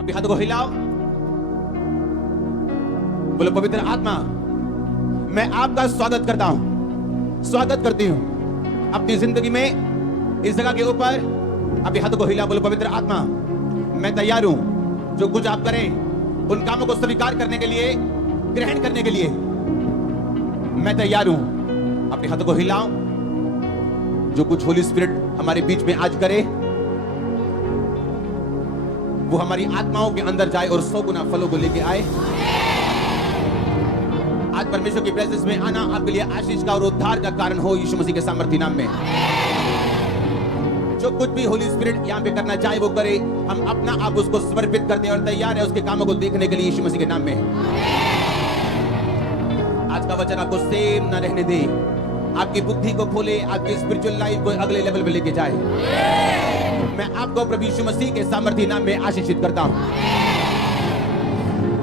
अपने हाथों को हिलाओ, बोलो पवित्र आत्मा मैं आपका स्वागत करता हूं, स्वागत करती हूं अपनी जिंदगी में इस जगह के ऊपर। अपने हाथों को हिलाओ, बोलो पवित्र आत्मा मैं तैयार हूं, जो कुछ आप करें उन कामों को स्वीकार करने के लिए, ग्रहण करने के लिए मैं तैयार हूं। अपने हाथों को हिलाओ, जो कुछ होली स्पिरिट हमारे बीच में आज करे वो हमारी आत्माओं के अंदर जाए और 100 गुना फलों को लेके आए। आज परमेश्वर की प्रेजेंस में आना आपके लिए आशीष का और उद्धार का कारण हो यीशु मसीह के सामर्थ्य नाम में। जो कुछ भी होली स्पिरिट यहाँ पे करना चाहे वो करे, हम अपना आप उसको समर्पित करते हैं और तैयार है उसके कामों को देखने के लिए यीशु मसीह के नाम में। आज का वचन आपको सेम ना रहने दे, आपकी बुद्धि को खोले, आपकी स्पिरिचुअल लाइफ को अगले लेवल पे लेके जाए। मैं आपको प्रभु यीशु मसीह के सामर्थ्य नाम में आशीषित करता हूं।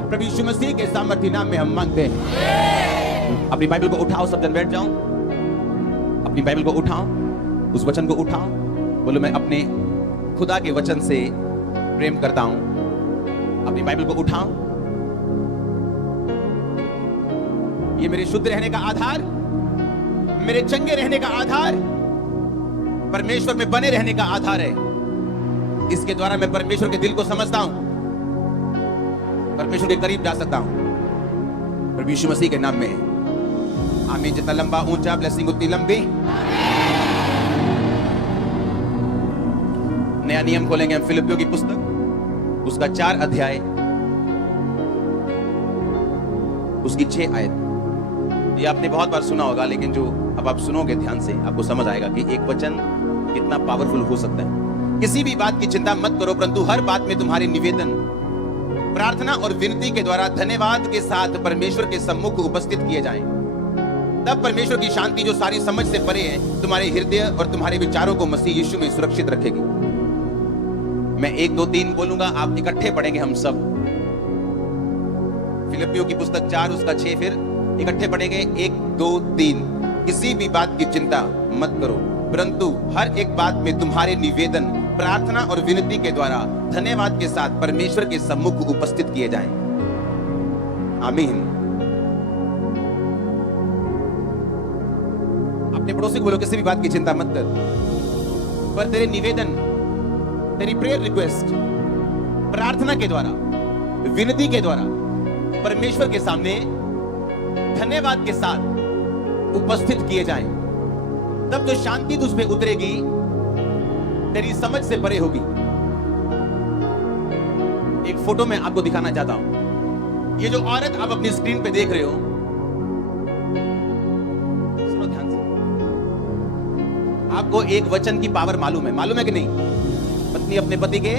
प्रभु यीशु मसीह के सामर्थ्य नाम में हम मांगते हैं। अपनी बाइबल को उठाओ, सब जन बैठ जाओ। अपनी बाइबल को उठाओ, उस वचन को उठाओ, बोलो मैं अपने खुदा के वचन से प्रेम करता हूं। अपनी बाइबल को उठाओ, ये मेरे शुद्ध रहने का आधार, मेरे चंगे रहने का आधार, परमेश्वर में बने रहने का आधार है। इसके द्वारा मैं परमेश्वर के दिल को समझता हूं, परमेश्वर के करीब जा सकता हूं, प्रभु यीशु मसीह के नाम में आमीन। जितना लंबा ऊंचा ब्लेसिंग उतनी लंबी। नया नियम खोलेंगे हम फिलिपियों की पुस्तक, उसका 4 अध्याय, उसकी 6 आयत। ये आपने बहुत बार सुना होगा, लेकिन जो अब आप सुनोगे ध्यान से आपको समझ आएगा कि एक वचन कितना पावरफुल हो सकता है। किसी भी बात की चिंता मत करो, परंतु हर बात में तुम्हारे निवेदन, प्रार्थना और विनती के द्वारा धन्यवाद के साथ परमेश्वर के सम्मुख उपस्थित किए जाएं। तब परमेश्वर की शांति जो सारी समझ से परे है तुम्हारे हृदय और तुम्हारे विचारों को मसीह यीशु में सुरक्षित रखेगी। मैं 1 2 3 बोलूंगा, आप इकट्ठे पढ़ेंगे हम सब। फिलिपियों की पुस्तक 4 उसका 6, फिर इकट्ठे पढ़ेंगे 1 2 3। किसी भी बात की चिंता मत करो, परंतु हर एक बात में तुम्हारे निवेदन, प्रार्थना और विनती के द्वारा धन्यवाद के साथ परमेश्वर के सम्मुख उपस्थित किए जाएं। आमीन। अपने पड़ोसी को बोलो किसी भी बात की चिंता मत कर, पर तेरे निवेदन, तेरी प्रेयर रिक्वेस्ट, प्रार्थना के द्वारा, विनती के द्वारा परमेश्वर के सामने धन्यवाद के साथ उपस्थित किए जाएं। तब जो शांति तुझ पे उतरेगी तेरी समझ से परे होगी। एक फोटो में आपको दिखाना चाहता हूं। ये जो औरत आप अपनी स्क्रीन पे देख रहे हो, सुनो ध्यान से। आपको एक वचन की पावर मालूम है कि नहीं? पत्नी अपने पति के,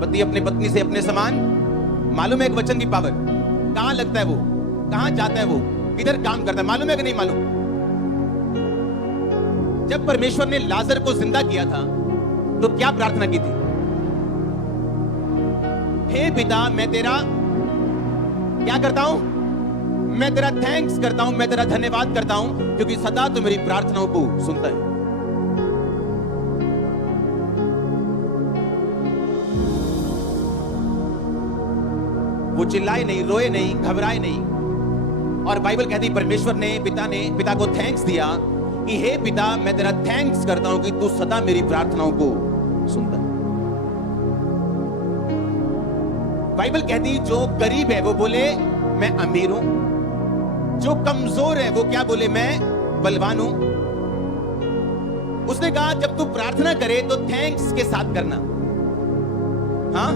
पति अपने पत्नी से अपने समान। मालूम है एक वचन की पावर? कहां लगता है वो, कहां जाता है वो, किधर काम करता है? मालूम है कि नहीं मालूम? जब परमेश्वर ने लाजर को जिंदा किया था तो क्या प्रार्थना की थी? हे पिता, मैं तेरा क्या करता हूं? मैं तेरा थैंक्स करता हूं, मैं तेरा धन्यवाद करता हूं, क्योंकि सदा तो मेरी प्रार्थनाओं को सुनता है। वो चिल्लाए नहीं, रोए नहीं, घबराए नहीं। और बाइबल कहती परमेश्वर ने पिता को थैंक्स दिया कि हे पिता, मैं तेरा थैंक्स करता हूं कि तू सदा मेरी प्रार्थनाओं को सुनता है। बाइबल कहती जो गरीब है वो बोले मैं अमीर हूं, जो कमजोर है वो क्या बोले मैं बलवान हूं। उसने कहा जब तू प्रार्थना करे तो थैंक्स के साथ करना। हाँ,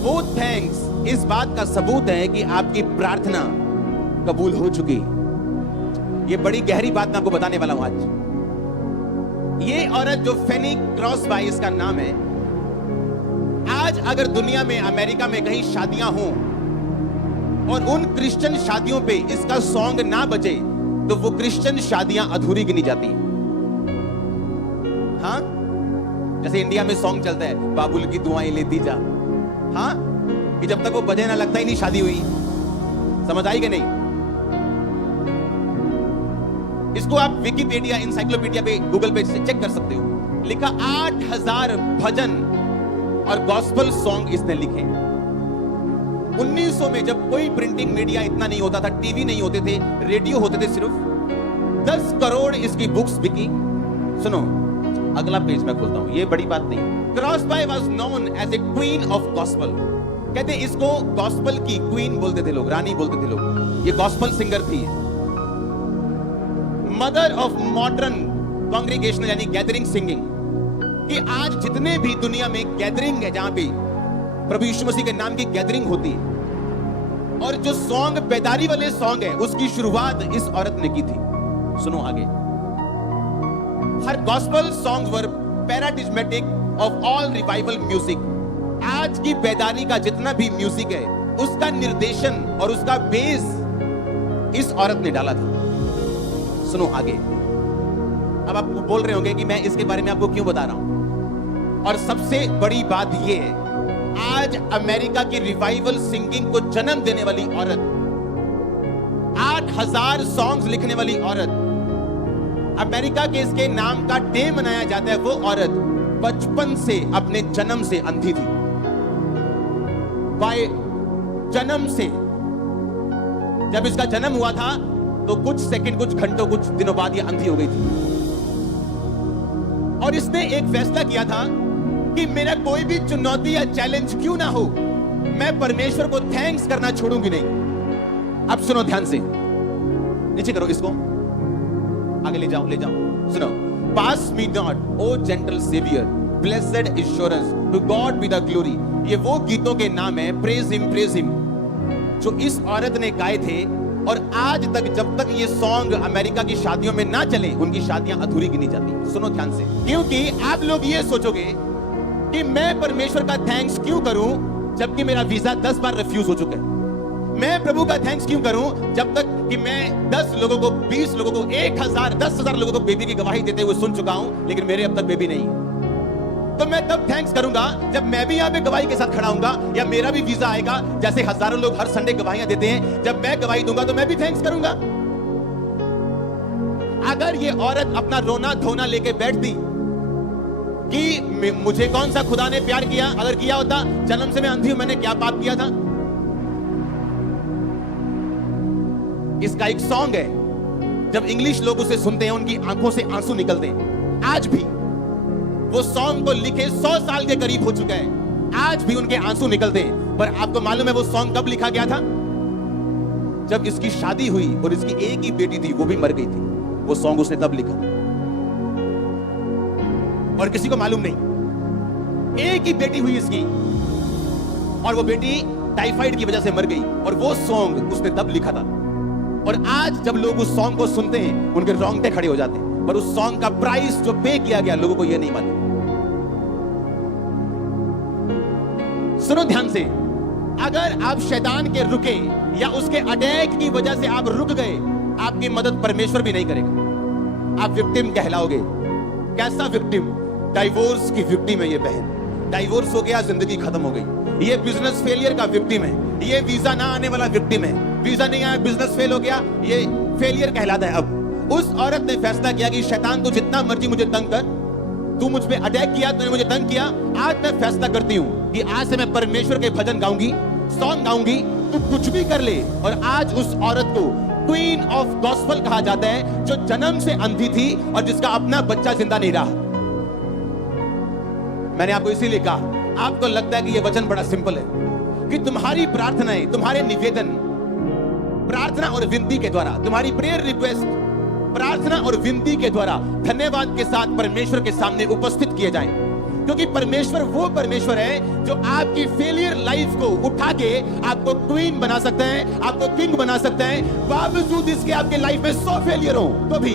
वो थैंक्स इस बात का सबूत है कि आपकी प्रार्थना कबूल हो चुकी। ये बड़ी गहरी बात मैं आपको बताने वाला हूं आज। ये औरत जो फेनी क्रॉसबाई इसका नाम है, आज अगर दुनिया में, अमेरिका में कहीं शादियां हों और उन क्रिश्चियन शादियों पे इसका सॉन्ग ना बजे तो वो क्रिश्चियन शादियां अधूरी गिनी जाती हैं। हाँ, जैसे इंडिया में सॉन्ग चलता है बाबुल की दुआएं लेती जा। हाँ, कि जब तक वो बजे ना लगता ही नहीं शादी हुई। समझ आई कि नहीं? इसको आप विकिपीडिया, इंसाइक्लोपीडिया पे, गूगल पे से चेक कर सकते हो। लिखा 8000 भजन और गॉस्पल सॉन्ग इसने लिखे। 1900 में जब कोई प्रिंटिंग मीडिया इतना नहीं होता था, टीवी नहीं होते थे, रेडियो होते थे सिर्फ, 10 करोड़ इसकी बुक्स बिकी। सुनो, अगला पेज मैं खोलता हूं, ये बड़ी बात नहीं। Crosby was known as a queen of gospel. कहते इसको गॉस्पल की क्वीन बोलते थे लोग, रानी बोलते थे लोग। ये गॉस्पल सिंगर थी। मदर ऑफ मॉडर्न कॉन्ग्रीगेशनल यानी गैदरिंग सिंगिंग, कि आज जितने भी दुनिया में गैदरिंग है, जहां पे प्रभु यीशु मसीह के नाम की गैदरिंग होती है, और जो सॉन्ग बेदारी वाले सॉन्ग है, उसकी शुरुआत इस औरत ने की थी। सुनो आगे। हर gospel songs were paradigmatic of all revival music. आज की बेदारी का जितना भी म्यूजिक है, उसका निर्देशन और उसका बेस इस औरत ने डाला था। सुनो आगे। अब आप बोल रहे होंगे कि मैं इसके बारे में आपको क्यों बता रहा हूं, और सबसे बड़ी बात यह है, आज अमेरिका की रिवाइवल सिंगिंग को जन्म देने वाली औरत, 8000 सॉन्ग्स लिखने वाली औरत, अमेरिका के इसके नाम का डे मनाया जाता है, वो औरत बचपन से, अपने जन्म से अंधी थी। बाय जन्म से। जब इसका जन्म हुआ था तो कुछ सेकंड, कुछ घंटों, कुछ दिनों बाद ये अंधी हो गई थी। और इसने एक फैसला किया था कि मेरा कोई भी चुनौती या चैलेंज क्यों ना हो, मैं परमेश्वर को थैंक्स करना छोड़ूंगी नहीं। अब सुनो ध्यान से, नीचे करो इसको, आगे ले जाओ, ले जाओ। सुनो। Pass me not O gentle saviour, blessed assurance, to God be the glory. ये वो गीतों के नाम है, प्रेज हिम, जो इस औरत ने गाए थे। और आज तक जब तक ये सॉन्ग अमेरिका की शादियों में ना चले, उनकी शादियां अधूरी गिनी जाती। सुनो ध्यान से, क्योंकि आप लोग ये सोचोगे कि मैं परमेश्वर का थैंक्स क्यों करूं जबकि मेरा वीजा 10 बार रिफ्यूज हो चुका है। मैं प्रभु का थैंक्स क्यों करूं जब तक कि मैं 10 लोगों को, 20 लोगों को, 1000, 10,000 लोगों को बेबी की गवाही देते हुए सुन चुका हूं, लेकिन मेरे अब तक बेबी नहीं है। तो मैं तब थैंक्स करूंगा जब मैं भी यहां पे गवाही के साथ खड़ा हूंगा, या मेरा भी वीजा आएगा। जैसे हजारों लोग हर संडे गवाहियां देते हैं, जब मैं गवाही दूंगा तो मैं भी थैंक्स करूंगा। अगर ये औरत अपना रोना धोना लेके बैठती कि मुझे कौन सा खुदा ने प्यार किया, अगर किया होता, जन्म से मैं अंधी हूं, मैंने क्या पाप किया था। इसका एक सॉन्ग है, जब इंग्लिश लोग उसे सुनते हैं उनकी आंखों से आंसू निकलते हैं। आज भी वो सॉन्ग को लिखे 100 साल के करीब हो चुका है, आज भी उनके आंसू निकलते हैं। पर आपको मालूम है वो सॉन्ग कब लिखा गया था? जब इसकी शादी हुई और इसकी एक ही बेटी थी, वो भी मर गई थी। वो सॉन्ग उसने तब लिखा, और किसी को मालूम नहीं। एक ही बेटी हुई इसकी, और वो बेटी टाइफाइड की वजह से मर गई, और वो सॉन्ग उसने तब लिखा था। और आज जब लोग उस सॉन्ग को सुनते हैं, उनके रोंगटे खड़े हो जाते हैं। पर उस सॉन्ग का प्राइस जो पे किया गया, लोगों को यह नहीं मालूम। सुनो ध्यान से, अगर आप शैतान के रुके या उसके अटैक की वजह से आप रुक गए, आपकी मदद परमेश्वर भी नहीं करेगा। आप विक्टिम कहलाओगे। कैसा विक्टिम? डाइवोर्स की विक्टिम है ये बहन। डाइवोर्स हो गया, जिंदगी खत्म हो गई। ये बिजनेस फेलियर का विक्टिम है। ये वीजा ना आने वाला विक्टिम है। वीजा नहीं आया, बिजनेस फेल हो गया, ये फेलियर कहलाता है। अब उस औरत ने फैसला किया कि शैतान तू जितना मर्जी मुझे तंग कर, तू मुझ पे अटैक किया, तूने मुझे तंग किया, आज मैं फैसला करती हूं कि आज से मैं परमेश्वर के भजन गाऊंगी, सॉन्ग गाऊंगी, तू कुछ भी कर ले। और आज उस औरत को क्वीन ऑफ गॉस्पल कहा जाता है, जो जन्म से अंधी थी और जिसका अपना बच्चा जिंदा नहीं रहा। मैंने आपको इसीलिए कहा, आपको लगता है कि यह वचन बड़ा सिंपल है, कि तुम्हारी प्रार्थनाएं, तुम्हारे निवेदन प्रार्थना और विनती के द्वारा, तुम्हारी प्रेयर रिक्वेस्ट प्रार्थना और विनती के द्वारा धन्यवाद के साथ परमेश्वर के सामने उपस्थित किए जाएं। क्योंकि परमेश्वर वो परमेश्वर है जो आपकी फेलियर लाइफ को उठा के आपको क्वीन बना सकता है, आपको किंग बना सकता है, बावजूद इसके आपके लाइफ में 100 फेलियर हो तो भी।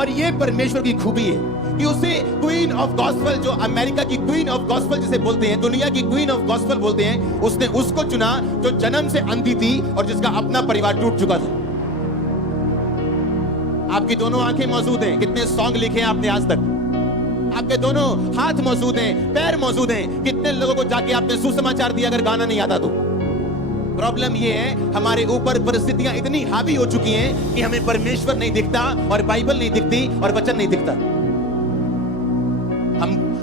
और ये परमेश्वर की खूबी है कि उसे क्वीन ऑफ गॉस्पल, जो अमेरिका की क्वीन ऑफ गॉस्पल जिसे बोलते हैं, दुनिया की क्वीन ऑफ गॉस्पल बोलते हैं, उसने उसको चुना जो जन्म से अंधी थी और जिसका अपना परिवार टूट चुका था। आपकी दोनों आंखें मौजूद हैं, कितने सॉन्ग लिखे हैं आपने आज तक, आपके दोनों हाथ मौजूद हैं, पैर मौजूद हैं, कितने लोगों को जाके आपने सुसमाचार दिया अगर गाना नहीं आता तो। प्रॉब्लम ये है, हमारे ऊपर परिस्थितियां इतनी हावी हो चुकी हैं कि हमें परमेश्वर नहीं दिखता और बाइबल नहीं दिखती और वचन नहीं दिखता।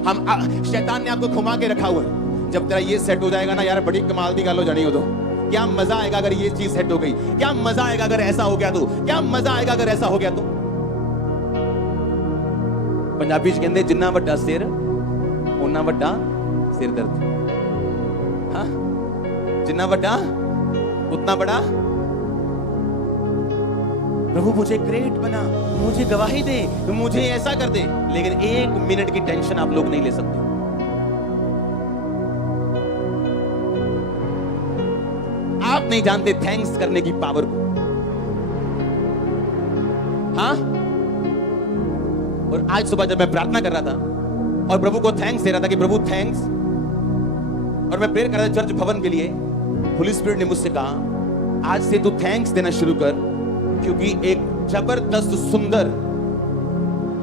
शैतान ने आपको घुमा के रखा हुआ है। जब तेरा ये सेट हो जाएगा ना यार, बड़ी कमाल दी गल हो जानी हो तो। क्या मजा आएगा अगर ये चीज सेट हो गई, क्या मजा आएगा अगर ऐसा हो गया तो, क्या मजा आएगा अगर ऐसा हो गया तो। पंजाबी च कहंदे जिन्ना वड्डा सिर उन्ना वड्डा सिर दर्द। हाँ, जिन्ना वड्डा उतना बड़ा। प्रभु मुझे ग्रेट बना, मुझे गवाही दे, मुझे ऐसा कर दे, लेकिन 1 मिनट की टेंशन आप लोग नहीं ले सकते। आप नहीं जानते थैंक्स करने की पावर को। हाँ, और आज सुबह जब मैं प्रार्थना कर रहा था और प्रभु को थैंक्स दे रहा था कि प्रभु थैंक्स, और मैं प्रेयर कर रहा था चर्च भवन के लिए, होली स्पिरिट ने मुझसे कहा आज से तू थैंक्स देना शुरू कर, क्योंकि एक जबरदस्त सुंदर,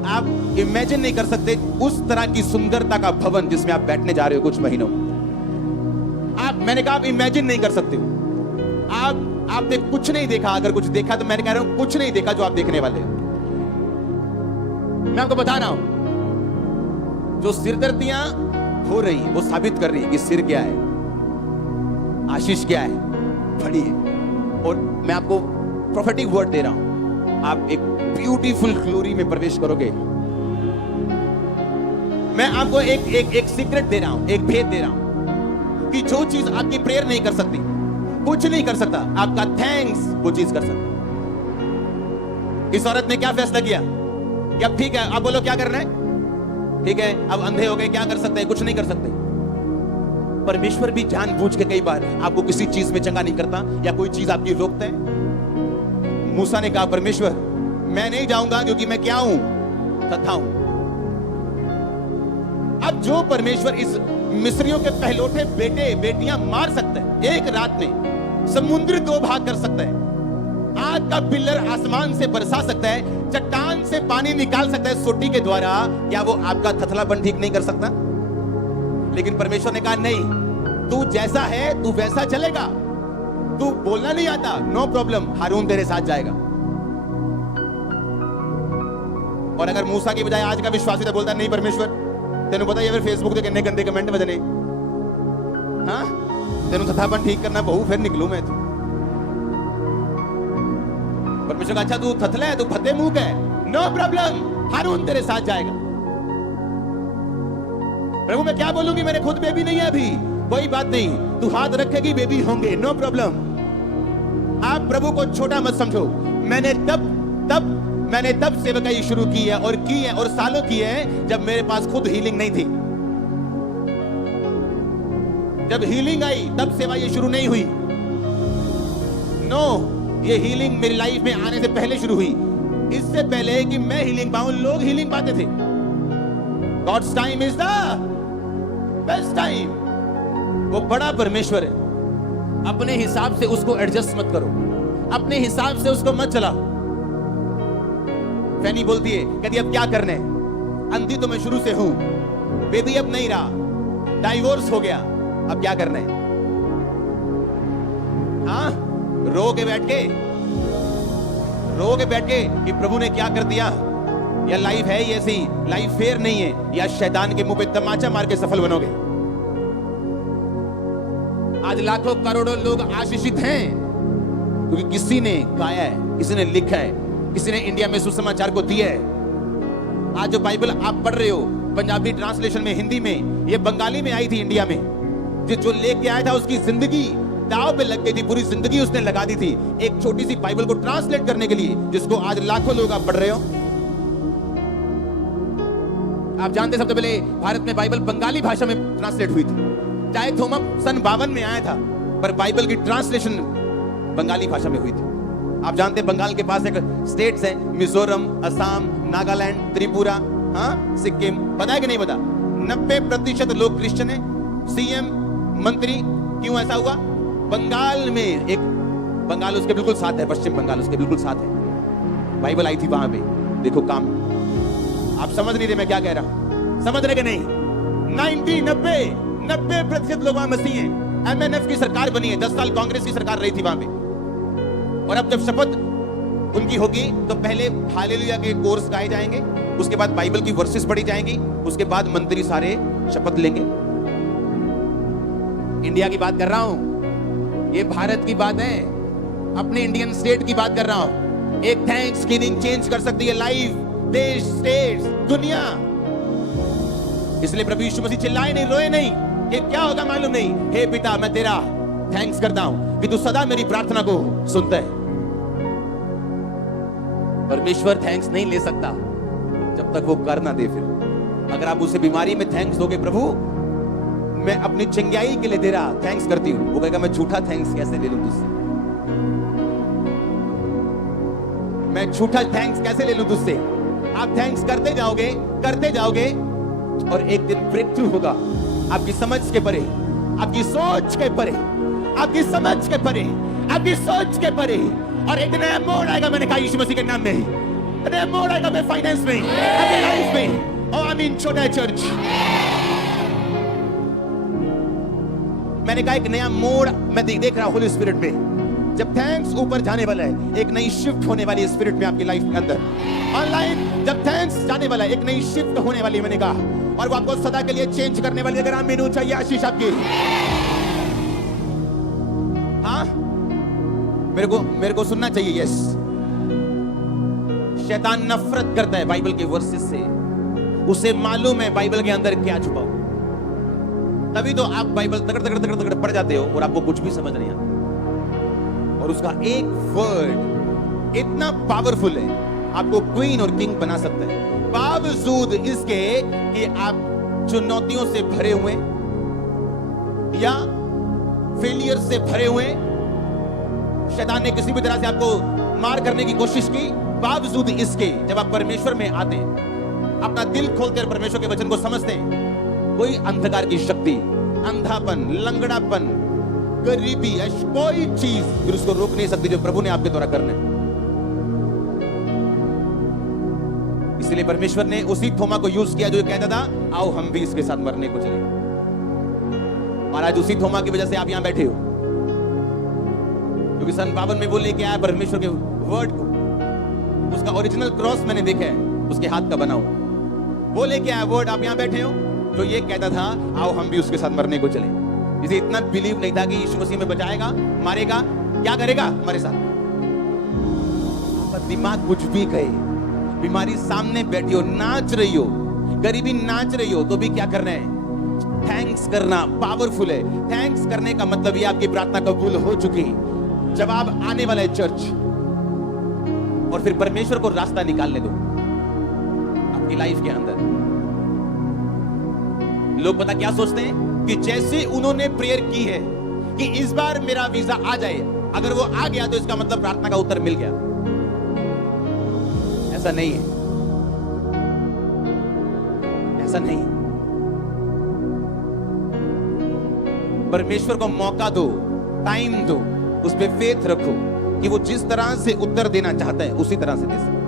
आप इमेजिन नहीं कर सकते उस तरह की सुंदरता का भवन जिसमें आप बैठने जा रहे हो कुछ महीनों। मैंने कहा आप इमेजिन नहीं कर सकते हो। आपने कुछ नहीं देखा, अगर कुछ देखा तो मैंने कह रहा हूं कुछ नहीं देखा जो आप देखने वाले हो। मैं आपको बता रहा हूं, जो सिरदर्दियां हो रही वो साबित कर रही है कि सिर क्या है, आशीष क्या है, बड़ी है। और मैं आपको प्रोफेटिक वर्ड दे रहा हूं, आप एक ब्यूटीफुल ग्लोरी में प्रवेश करोगे। मैं आपको एक सीक्रेट दे रहा हूं, एक भेद दे रहा हूं कि जो चीज आपकी प्रेयर नहीं कर सकती, कुछ नहीं कर सकता, आपका थैंक्स वो चीज कर सकता। इस औरत ने क्या फैसला किया कि अब ठीक है, अब बोलो क्या करना है, ठीक है अब अंधे हो गए, क्या कर सकते हैं, कुछ नहीं कर सकते। परमेश्वर भी जानबूझ के कई बार आपको किसी चीज में चंगा नहीं करता या कोई चीज आपकी रोकता है। मूसा ने कहा परमेश्वर मैं नहीं जाऊंगा क्योंकि मैं क्या हूं, तथा हूं। अब जो परमेश्वर इस मिस्रियों के पहलौठे बेटे बेटियां मार सकता है एक रात में, समुद्र 2 भाग कर सकता है, आग का पिल्लर आसमान से बरसा सकता है, चट्टान से पानी निकाल सकता है सोटी के द्वारा, क्या वो आपका थथलापन ठीक नहीं कर सकता? लेकिन परमेश्वर ने कहा नहीं, तू जैसा है तू वैसा चलेगा, तू बोलना नहीं आता, नो प्रॉब्लम, हारून तेरे साथ जाएगा। और अगर मूसा की बजाय आज का विश्वासी तो बोलता नहीं परमेश्वर तेनू पता है फेसबुक के कितने गंदे कमेंट बजने, हाँ तेनू थथापन ठीक करना बहु फिर निकलू मैं। तू परमेश्वर का अच्छा तू थथला है, तू फते मुंह का है, नो प्रॉब्लम, हारून तेरे साथ जाएगा। प्रभु मैं क्या बोलूंगी, मैंने खुद बेबी नहीं है अभी, कोई बात नहीं, तू हाथ रखेगी बेबी होंगे, नो प्रॉब्लम। आप प्रभु को छोटा मत समझो। मैंने तब सेवकाई शुरू की है और सालों की है जब मेरे पास खुद हीलिंग नहीं थी। जब हीलिंग आई तब सेवा ये शुरू नहीं हुई। नो, ये हीलिंग मेरी लाइफ में आने से पहले शुरू हुई। इससे पहले कि मैं हीलिंग पाऊं लोग हीलिंग पाते थे। God's time is the best time. वो बड़ा परमेश्वर है, अपने हिसाब से उसको एडजस्ट मत करो, अपने हिसाब से उसको मत चलाओ। फैनी बोलती है, कहती अब क्या करना है, अंधी तो मैं शुरू से हूं, बेबी अब नहीं रहा, डाइवोर्स हो गया, अब क्या करना है। हाँ, रो के बैठ के कि प्रभु ने क्या कर दिया, या लाइफ है ही ऐसी, लाइफ फेयर नहीं है, या शैतान के मुंह पे तमाचा मार के सफल बनोगे। आज लाखों करोड़ों लोग आशीषित हैं क्योंकि किसी ने गाया है, किसी ने लिखा है, किसी ने इंडिया में सुसमाचार को दिया है। आज जो बाइबल आप पढ़ रहे हो पंजाबी ट्रांसलेशन में, हिंदी में, ये बंगाली में आई थी इंडिया में, जो लेके आया था उसकी जिंदगी दाव पे लग गई थी, पूरी जिंदगी उसने लगा दी थी एक छोटी सी बाइबल को ट्रांसलेट करने के लिए, जिसको आज लाखों लोग आप पढ़ रहे हो। आप जानते सबसे पहले भारत में बाइबल बंगाली भाषा में ट्रांसलेट हुई थी, चाहे थोमस सन 52 में आया था, पर बाइबल की ट्रांसलेशन बंगाली भाषा में हुई थी। आप जानते हैं बंगाल के पास एक स्टेट्स है, मिजोरम, असम, नागालैंड, त्रिपुरा, हाँ सिक्किम, पता है कि नहीं पता? 90% लोग क्रिश्चियन है, सीएम मंत्री, क्यों ऐसा हुआ? बंगाल में एक, बंगाल उसके बिल्कुल साथ है, पश्चिम बंगाल उसके बिल्कुल साथ है, बाइबल आई थी वहां पे। देखो काम, आप समझ नहीं रहे मैं क्या कह रहा हूं, समझ रहे कि नहीं? 90% लोग वहां मसीह हैं। एमएनएफ की सरकार बनी है, 10 साल कांग्रेस की सरकार रही थी वहां पे, और अब जब शपथ उनकी होगी तो पहले हालेलुया के कोर्स गाए जाएंगे, उसके बाद बाइबल की वर्सेस पढ़ी जाएंगी, उसके बाद मंत्री सारे शपथ लेंगे। इंडिया की बात कर रहा हूं, ये भारत की बात है, अपने इंडियन स्टेट की बात कर रहा हूं। एक थैंक्स गिविंग चेंज कर सकती है लाइफ, देश, स्टेट, दुनिया। इसलिए प्रभु यीशु मसीह चिल्लाए नहीं, रोए नहीं कि क्या होगा मालूम नहीं। हे पिता, मैं तेरा थैंक्स करता हूं कि तू सदा मेरी प्रार्थना को सुनता है। परमेश्वर थैंक्स नहीं ले सकता जब तक वो कर ना दे। फिर अगर आप उसे बीमारी में थैंक्स दोगे, प्रभु मैं अपनी चंगाई के लिए दे रहा थैंक्स करती हूं, वो कहेगा मैं झूठा थैंक्स कैसे ले लूं तुझसे, मैं झूठा थैंक्स कैसे ले लूं तुझसे। आप थैंक्स करते जाओगे और एक दिन ब्रेक थ्रू होगा, आपकी समझ के परे, आपकी सोच के परे, आपकी समझ के परे, आपकी सोच के परे, और एक नया मोड़ आएगा। मैंने कहा यीशु मसीह के नाम में नया मोड़ आएगा, मेरे फाइनेंस में, अपनी लाइफ में, और आई मीन छोटा चर्च। मैंने कहा एक नया मोड़ मैं देख रहा हूं होली स्पिरिट में। जब थैंक्स ऊपर जाने वाला है, एक नई शिफ्ट होने वाली है स्पिरिट में आपकी लाइफ के अंदर। ऑनलाइन जब थैंक्स जाने वाला है, एक नई शिफ्ट होने वाली है, मैंने कहा, और वो आपको सदा के लिए चेंज करने वाली। अगर आमीन हो चाहिए आशीष आपकी। हाँ, मेरे को सुनना चाहिए। यस, शैतान नफरत करता है बाइबल के वर्सेस से, उसे मालूम है बाइबल के अंदर क्या छुपा हुआ। तभी तो आप बाइबल तगड़ पढ़ जाते हो और आपको कुछ भी समझ नहीं आता। और उसका एक वर्ड इतना पावरफुल है, आपको क्वीन और किंग बना सकता है, बावजूद इसके कि आप चुनौतियों से भरे हुए या फेलियर से भरे हुए। शैतान ने किसी भी तरह से आपको मार करने की कोशिश की, बावजूद इसके जब आप परमेश्वर में आते हैं, अपना दिल खोलते हैं, परमेश्वर के वचन को समझते हैं, कोई अंधकार की शक्ति, अंधापन, लंगड़ापन, गरीबी, कोई चीज फिर उसको रोक नहीं सकती जो प्रभु ने आपके द्वारा करना है। इसलिए परमेश्वर ने उसी थोमा को यूज किया जो कहता था आओ हम भी इसके साथ मरने को चले। और आज उसी थोमा की वजह से आप यहां बैठे हो, क्योंकि सन 52 में वो लेके आया परमेश्वर के वर्ड को। उसका ओरिजिनल क्रॉस मैंने देखा है, उसके हाथ का बना हुआ, वो लेके आया वर्ड। आप यहां बैठे हो जो ये कहता था आओ हम भी उसके साथ मरने को चले। इसे इतना बिलीव नहीं था कि यीशु मसीह में बचाएगा, मारेगा, क्या करेगा हमारे साथ। आपका दिमाग कुछ भी कहे, बीमारी सामने बैठी हो, नाच रही हो, गरीबी नाच रही हो, तो भी क्या करना है? थैंक्स करना पावरफुल है। थैंक्स करने का मतलब ये आपकी प्रार्थना कबूल हो चुकी। जवाब आने वाला है चर्च, और फिर परमेश्वर को रास्ता निकालने दो आपकी लाइफ के अंदर। लोग पता क्या सोचते हैं कि जैसे उन्होंने प्रेयर की है कि इस बार मेरा वीजा आ जाए, अगर वो आ गया तो इसका मतलब प्रार्थना का उत्तर मिल गया। ऐसा नहीं है, ऐसा नहीं है। परमेश्वर को मौका दो, टाइम दो, उस पे फेथ रखो कि वो जिस तरह से उत्तर देना चाहता है उसी तरह से दे सकता है।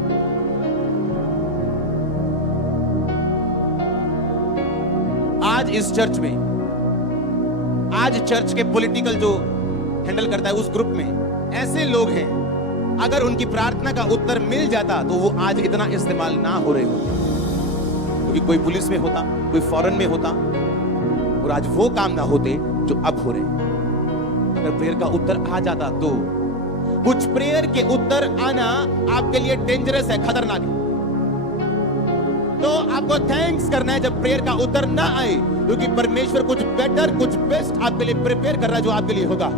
आज इस चर्च में, आज चर्च के पॉलिटिकल जो हैंडल करता है उस ग्रुप में ऐसे लोग हैं, अगर उनकी प्रार्थना का उत्तर मिल जाता तो वो आज इतना इस्तेमाल ना हो रहे होते, क्योंकि कोई पुलिस में होता, कोई फॉरेन में होता, और आज वो काम ना होते जो अब हो रहे हैं। अगर प्रेयर का उत्तर आ जाता तो कुछ प्रेयर के उत्तर आना आपके लिए डेंजरस है, खतरनाक है। तो आपको थैंक्स करना है जब प्रेयर का उत्तर ना आए, क्योंकि परमेश्वर कुछ बेटर, कुछ बेस्ट आपके लिए प्रिपेयर कर रहा है जो आपके लिए होगा।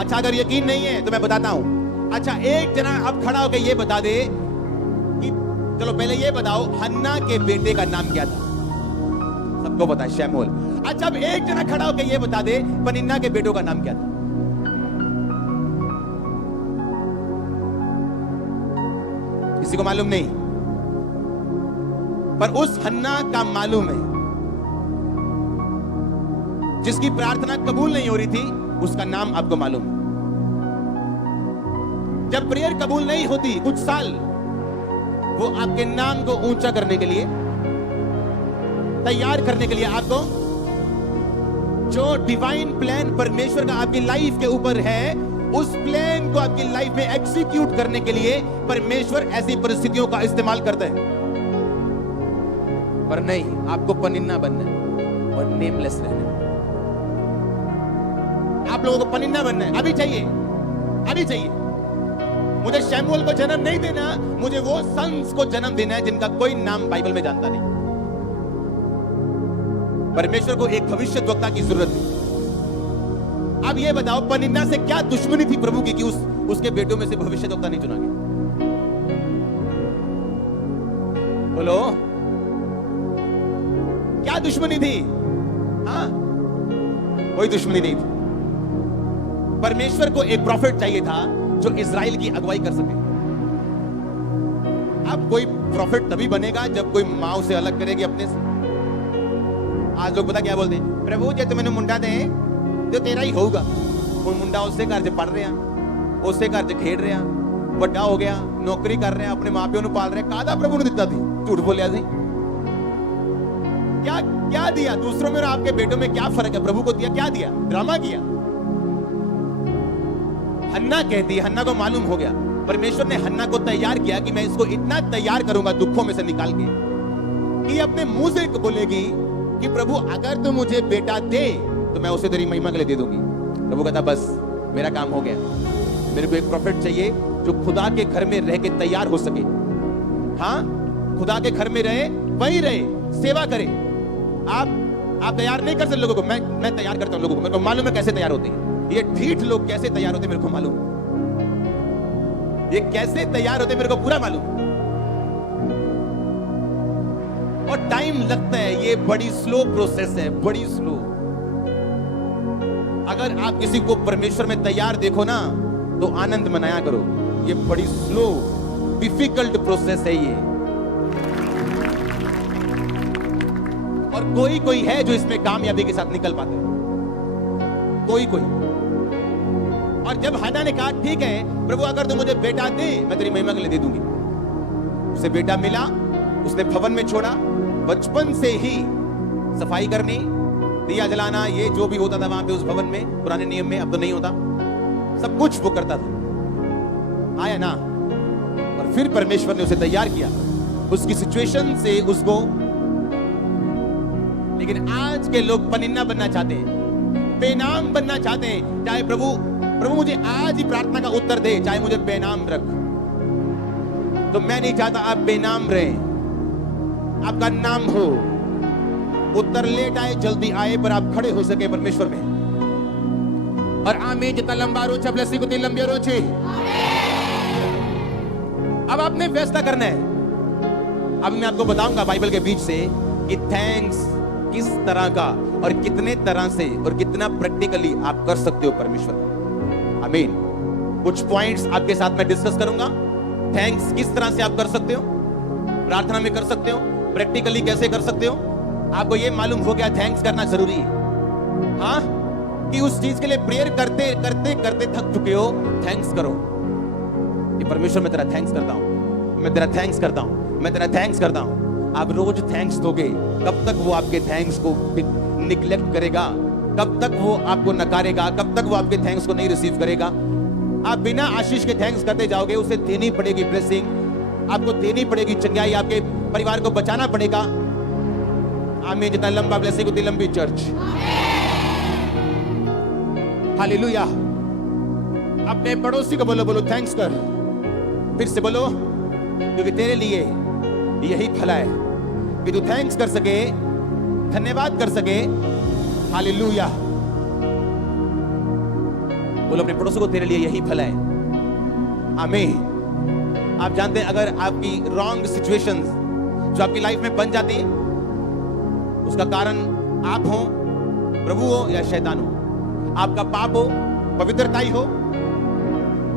अच्छा, अगर यकीन नहीं है तो मैं बताता हूं। अच्छा, एक जना अब खड़ा होकर ये बता दे कि चलो पहले ये बताओ हन्ना के बेटे का नाम क्या था? सबको पता है, शमूएल। अच्छा, अब एक जना खड़ा होकर ये बता दे पनिन्ना के बेटों का नाम क्या था? किसी को मालूम नहीं, पर उस हन्ना का मालूम है। जिसकी प्रार्थना कबूल नहीं हो रही थी उसका नाम आपको मालूम है। जब प्रेयर कबूल नहीं होती कुछ साल, वो आपके नाम को ऊंचा करने के लिए, तैयार करने के लिए, आपको जो डिवाइन प्लान परमेश्वर का आपकी लाइफ के ऊपर है उस प्लान को आपकी लाइफ में एग्जीक्यूट करने के लिए परमेश्वर ऐसी परिस्थितियों का इस्तेमाल करता है। पर नहीं, आपको पनिन्ना बनना है और नेमलेस रहना है। आप लोगों को पनिन्ना बनना है, अभी चाहिए, अभी चाहिए। मुझे शैमुएल को जन्म नहीं देना, मुझे वो सन्स को जन्म देना है जिनका कोई नाम बाइबल में जानता नहीं। परमेश्वर को एक भविष्यद्वक्ता की जरूरत है। अब ये बताओ, पनिन्ना से क्या दुश्मनी थी प्रभु की कि उसके बेटों में से भविष्यद्वक्ता नहीं चुना गया? बोलो, क्या दुश्मनी थी? हाँ, कोई दुश्मनी नहीं थी। परमेश्वर को एक प्रॉफिट चाहिए था जो इजराइल की अगुवाई कर सके। अब कोई प्रॉफिट तभी बनेगा जब कोई मां उसे अलग करेगी अपने से। आज लोग पता क्या बोलते हैं, प्रभु जे मैंने मुंडा दे तो तेरा ही होगा। वो मुंडा उससे घर च पढ़ रहा, उससे घर च खेड रहा, ਵੱਡਾ हो गया, नौकरी कर रहा, अपने मां प्यो पाल रहा। कादा प्रभु ने दिता थी? झूठ बोलिया थी। क्या क्या दिया? दूसरों में और आपके बेटों में क्या फर्क है? प्रभु को दिया, क्या दिया? ड्रामा किया। हन्ना कहती है, हन्ना को मालूम हो गया, परमेश्वर ने हन्ना को तैयार किया कि मैं इसको इतना तैयार करूंगा दुखों में से निकाल के कि अपने मुंह से बोलेगी कि प्रभु अगर तू मुझे बेटा दे तो मैं उसे तेरी महिमा के लिए दे दूंगी। प्रभु कहता बस मेरा काम हो गया, मेरे को एक प्रॉफिट चाहिए जो खुदा के घर में रह के तैयार हो सके। हाँ, खुदा के घर में रहे, वही रहे, सेवा करे। आप तैयार नहीं कर सकते लोगों को, मैं तैयार करता हूं लोगों को। मेरे को मालूम है कैसे तैयार होते हैं ये ढीठ लोग, कैसे तैयार होते मेरे को मालूम, ये कैसे तैयार होते मेरे को पूरा मालूम। और टाइम लगता है, ये बड़ी स्लो प्रोसेस है, बड़ी स्लो। अगर आप किसी को परमेश्वर में तैयार देखो ना तो आनंद मनाया करो। ये बड़ी स्लो डिफिकल्ट प्रोसेस है ये। और कोई कोई है जो इसमें कामयाबी के साथ निकल पाते हैं, कोई कोई। और जब हन्ना ने कहा ठीक है प्रभु अगर तू मुझे बेटा दे मैं तेरी महिमा के लिए दे दूंगी, उसे बेटा मिला, उसने भवन में छोड़ा। बचपन से ही सफाई करनी, दिया जलाना, ये जो भी होता था वहां पे उस भवन में, पुराने नियम में, अब तो नहीं होता, सब कुछ वो करता था। आया ना? और फिर परमेश्वर ने उसे तैयार किया उसकी सिचुएशन से उसको। लेकिन आज के लोग पनिन्ना बनना चाहते हैं, बेनाम बनना चाहते हैं। चाहे प्रभु मुझे आज ही प्रार्थना का उत्तर दे, चाहे मुझे बेनाम रख। तो मैं नहीं चाहता आप बेनाम रहें, आपका नाम हो। उत्तर लेट आए जल्दी आए, पर आप खड़े हो सके परमेश्वर में। और आमीन। जितना लंबा रोचा प्लसी को तीन लंबी रोचे। अब आपने फैसला करना है। अब मैं आपको बताऊंगा बाइबल के बीच से कि थैंक्स किस तरह का और कितने तरह से और कितना प्रैक्टिकली आप कर सकते हो परमेश्वर। आमीन। कुछ पॉइंट्स आपके साथ मैं डिस्कस करूंगा। थैंक्स किस तरह से आप कर सकते हो, प्रार्थना में कर सकते हो, प्रैक्टिकली कैसे कर सकते हो। आपको ये मालूम हो गया थैंक्स करना जरूरी है। हाँ, कि उस चीज के लिए प्रेयर करते करते करते थक चुके हो, थैंक्स करो कि परमेश्वर मैं तेरा थैंक्स करता हूं, मैं तेरा थैंक्स करता हूं, मैं तेरा थैंक्स करता हूं। आप रोज थैंक्स दोगे, कब तक वो आपके थैंक्स को निग्लेक्ट करेगा? कब तक वो आपको नकारेगा? कब तक वो आपके थैंक्स को नहीं रिसीव करेगा? आप बिना आशीष के थैंक्स करते जाओगे, उसे देनी पड़ेगी ब्लेसिंग, आपको देनी पड़ेगी चंगाई, आपके परिवार को बचाना पड़ेगा। आमीन। जितना लंबा ब्लेसिंग उतनी लंबी चर्च। हालेलुया। अपने पड़ोसी को बोलो, बोलो थैंक्स कर। फिर से बोलो, क्योंकि तेरे लिए यही भला है कि तू थैंक्स कर सके, धन्यवाद कर सके। हालेलुया। बोलो अपने पड़ोसी को, तेरे लिए यही भला है। आमीन। आप जानते हैं अगर आपकी रॉन्ग सिचुएशंस जो आपकी लाइफ में बन जाती है, उसका कारण आप हो, प्रभु हो या शैतान हो, आपका पाप हो, पवित्रताई हो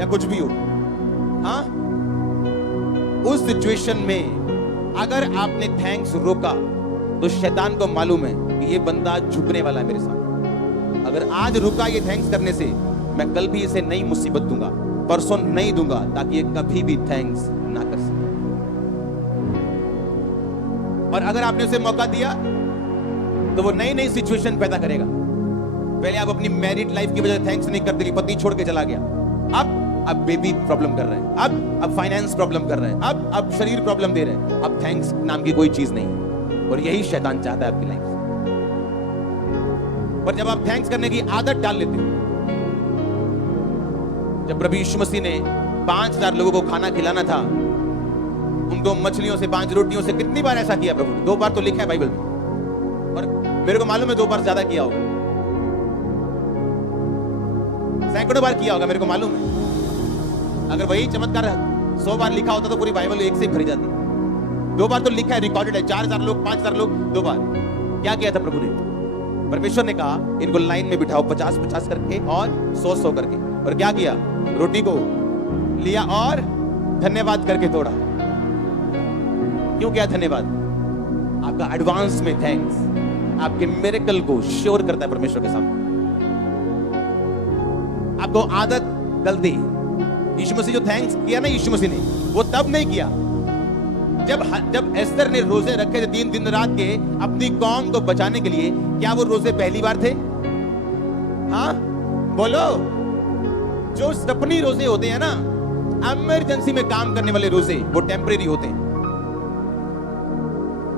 या कुछ भी हो। हाँ, उस सिचुएशन में अगर आपने थैंक्स रोका तो शैतान को मालूम है कि ये बंदा झुकने वाला है मेरे साथ। अगर आज रुका ये थैंक्स करने से, मैं कल भी इसे नई मुसीबत दूंगा, परसों नहीं दूंगा, ताकि ये कभी भी थैंक्स ना कर सके। और अगर आपने उसे मौका दिया तो वो नई नई सिचुएशन पैदा करेगा। पहले आप अपनी मैरिड लाइफ की वजह से थैंक्स नहीं करते कि पति छोड़ के चला गया, अब बेबी प्रॉब्लम कर रहे हैं, अब फाइनेंस प्रॉब्लम कर रहे हैं, अब शरीर प्रॉब्लम दे रहे हैं। अब थैंक्स नाम की कोई चीज नहीं, और यही शैतान चाहता है आपकी लाइफ से। पर जब आप थैंक्स करने की आदत डाल लेते हो, जब प्रभु यीशु मसीह ने 5000 लोगों को खाना खिलाना था, उन 2 मछलियों से 5 रोटियों से, कितनी बार ऐसा किया प्रभु ने? 2 बार तो लिखा है बाइबल में, और मेरे को मालूम है 2 बार ज्यादा किया होगा, सैकड़ों बार किया होगा, मेरे को मालूम है। अगर वही चमत्कार 100 बार लिखा होता तो पूरी बाइबल एक से ही भरी जाती। 2 बार तो लिखा है, रिकॉर्डेड है। 4000 लोग, 5000 लोग, 2 बार। क्या किया था प्रभु ने? परमेश्वर ने कहा इनको लाइन में बिठाओ, 50-50 करके और 100-100 करके। और क्या किया? रोटी को लिया और धन्यवाद करके तोड़ा। क्यों किया धन्यवाद? आपका एडवांस में थैंक्स आपके मिरेकल को श्योर करता है परमेश्वर के सामने। आपको आदत गलती, यीशु मसीह जो थैंक्स किया ना यीशु मसीह ने, वो तब नहीं किया जब एस्तर ने रोजे रखे थे 3 दिन रात के अपनी कौम को बचाने के लिए। क्या वो रोजे पहली बार थे? हाँ बोलो। जो सपनी रोजे होते हैं ना, इमरजेंसी में काम करने वाले रोजे, वो टेम्परेरी होते हैं।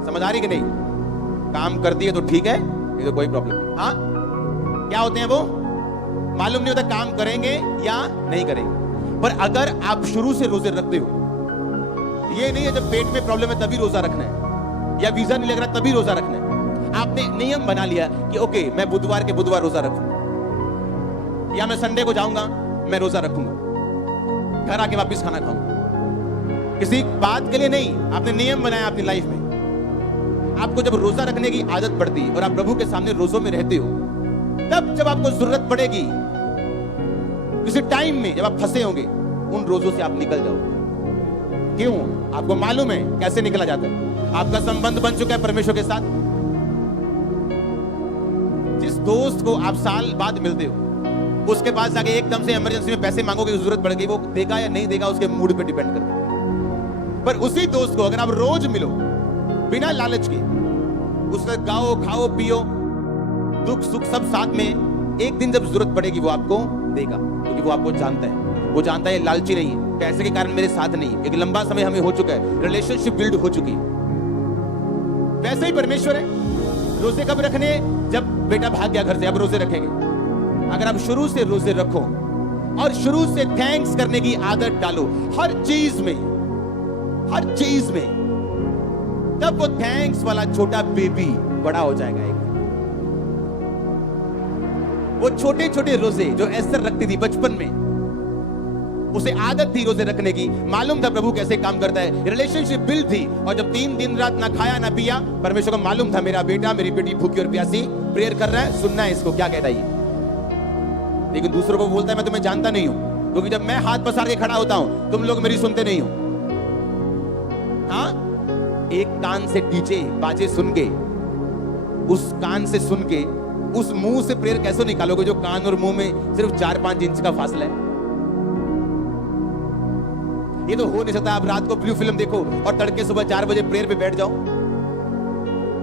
समझ आ रही कि नहीं? काम करती है तो ठीक है, ये तो कोई प्रॉब्लम नहीं। हाँ क्या होते हैं वो? मालूम नहीं होता काम करेंगे या नहीं करेंगे। पर अगर आप शुरू से रोजे रखते हो, ये नहीं है जब पेट में प्रॉब्लम है तभी रोजा रखना है, या वीजा नहीं लग रहा तभी रोजा रखना है। आपने नियम बना लिया कि ओके मैं बुधवार के बुधवार रोजा रखूंगा, या मैं संडे को जाऊंगा मैं रोजा रखूंगा, घर आके वापस खाना खाऊंगा। किसी बात के लिए नहीं, आपने नियम बनाया अपनी लाइफ में। आपको जब रोजा रखने की आदत पड़ती और आप प्रभु के सामने रोजों में रहते हो, तब जब आपको जरूरत पड़ेगी किसी टाइम में, जब आप फंसे होंगे, उन रोजों से आप निकल जाओगे। क्यों? आपको मालूम है कैसे निकला जाता है। आपका संबंध बन चुका है परमेश्वर के साथ। जिस दोस्त को आप साल बाद मिलते हो, उसके पास जाके एकदम से इमरजेंसी में पैसे मांगोगे, जरूरत पड़ गई, वो देगा या नहीं देगा उसके मूड पे डिपेंड करता है। पर उसी दोस्त को अगर आप रोज मिलो बिना लालच के, उससे गाओ, खाओ, पियो, दुख सुख सब साथ में, एक दिन जब जरूरत पड़ेगी वो आपको देगा, क्योंकि वो आपको जानता है। वो जानता है लालची नहीं है, पैसे के कारण मेरे साथ नहीं। एक लंबा समय हमें हो चुका है, रिलेशनशिप बिल्ड हो चुकी है। वैसे ही परमेश्वर है। रोजे कब रखने? जब बेटा भाग गया घर से, अब रोजे रखेंगे। अगर आप शुरू से रोजे रखो और शुरू से थैंक्स करने की आदत डालो हर चीज में, हर चीज में, तब वो थैंक्स वाला छोटा बेबी बड़ा हो जाएगा। एक वो छोटे छोटे रोजे जो एस्तर रखती थी बचपन में, उसे आदत थी रोजे रखने की, मालूम था प्रभु कैसे काम करता है, रिलेशनशिप बिल्ड थी। और जब 3 दिन रात ना खाया ना पिया, परमेश्वर को मालूम था मेरा बेटा मेरी बेटी भूखी और प्यासी प्रेयर कर रहा है, सुनना है इसको क्या कहता है। लेकिन दूसरों को बोलता है मैं तुम्हें जानता नहीं हूं, क्योंकि जब मैं हाथ पसार के खड़ा होता हूं तुम लोग मेरी सुनते नहीं हो। हाँ, एक कान से डीजे बाजे सुन के, उस कान से सुन के उस मुंह से प्रेयर कैसे निकालोगे जो कान और मुंह में सिर्फ 4-5 इंच का फासला है? ये तो हो नहीं सकता। आप रात को ब्लू फिल्म देखो और तड़के सुबह 4 बजे प्रेयर पे बैठ जाओ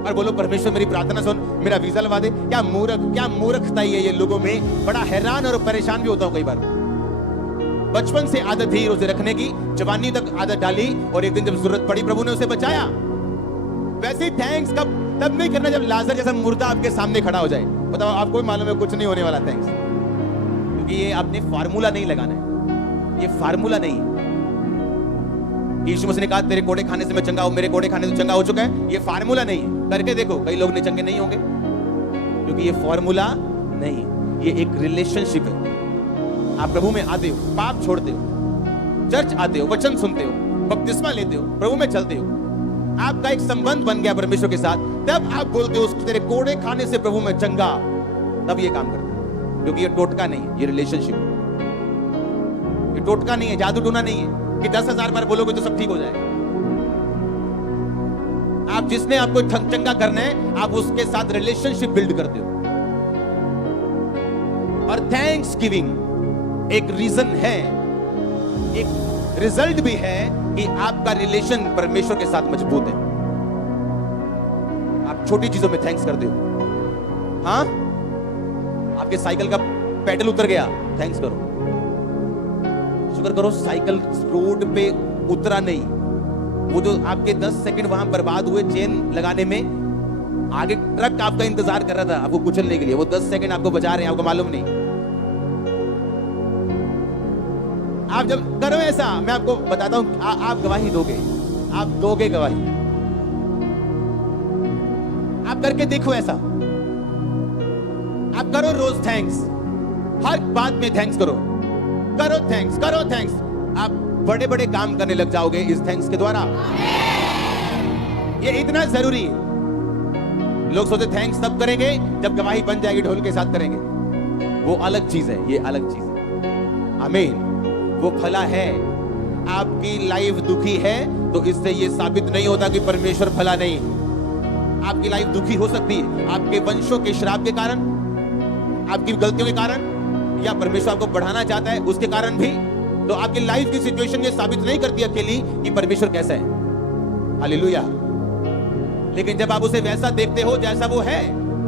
और बोलो परमेश्वर मेरी प्रार्थना सुन, मेरा वीजा लगा दे। क्या मूर्खता ही है ये लोगों में। बड़ा हैरान और परेशान भी होता हूं कई बार। बचपन से आदत थी रोजे रखने की, जवानी तक आदत डाली, और एक दिन जब जरूरत पड़ी प्रभु ने उसे बचाया। वैसे ही थैंक्स कब? तब नहीं करना जब लाजर जैसा मुर्दा आपके सामने खड़ा हो जाए। बताओ, आपको भी मालूम है कुछ नहीं होने वाला थैंक्स, क्योंकि ये आपने फार्मूला नहीं लगाना है। ये फार्मूला नहीं। यीशु मसीह ने कहा तेरे कोड़े खाने से मैं चंगा हूं, मेरे कोड़े खाने से चंगा हो चुका है। ये फार्मूला नहीं है। करके देखो, कई लोग चंगे नहीं होंगे, क्योंकि ये फार्मूला नहीं, ये एक रिलेशनशिप है। आप प्रभु में आते हो, पाप छोड़ते हो, चर्च आते हो, वचन सुनते हो, बपतिस्मा लेते हो, प्रभु में चलते हो, आपका एक संबंध बन गया परमेश्वर के साथ, तब आप बोलते हो तेरे कोड़े खाने से प्रभु में चंगा। तब ये काम करते हो, क्योंकि ये टोटका नहीं है, ये रिलेशनशिप। ये टोटका नहीं है, जादू टूना नहीं है कि 10,000 बार बोलोगे तो सब ठीक हो जाएगा। आप जिसने आपको चंगा करना है, आप उसके साथ रिलेशनशिप बिल्ड करते हो। और थैंक्स गिविंग एक रीजन है, एक रिजल्ट भी है कि आपका रिलेशन परमेश्वर के साथ मजबूत है। आप छोटी चीजों में थैंक्स करते हो। हाँ, आपके साइकिल का पेडल उतर गया, थैंक्स करो। शुक्र करो साइकिल रोड पे उतरा नहीं। वो जो आपके 10 सेकंड वहां बर्बाद हुए चेन लगाने में, आगे ट्रक आपका इंतजार कर रहा था आपको कुचलने के लिए, वो 10 सेकंड आपको बचा रहे हैं, आपको मालूम नहीं। आप जब करो ऐसा, मैं आपको बताता हूं, आप गवाही दोगे, आप दोगे गवाही। आप करके देखो ऐसा, आप करो रोज थैंक्स, हर बात में थैंक्स करो, करो थैंक्स, करो थैंक्स। आप बड़े बड़े काम करने लग जाओगे इस थैंक्स के द्वारा। ये इतना जरूरी है। लोग सोचते थैंक्स तब करेंगे जब गवाही बन जाएगी, ढोल के साथ करेंगे, वो अलग चीज है, ये अलग चीज है। आमीन। वो भला है। आपकी लाइफ दुखी है तो इससे ये साबित नहीं होता कि परमेश्वर भला नहीं। आपकी लाइफ दुखी हो सकती है आपके वंशों के श्राप के कारण, आपकी गलतियों के कारण, या परमेश्वर आपको बढ़ाना चाहता है उसके कारण भी। तो आपकी लाइफ की सिचुएशन ये साबित नहीं करती अकेली कि परमेश्वर कैसा है। हालेलुया। लेकिन जब आप उसे वैसा देखते हो जैसा वो है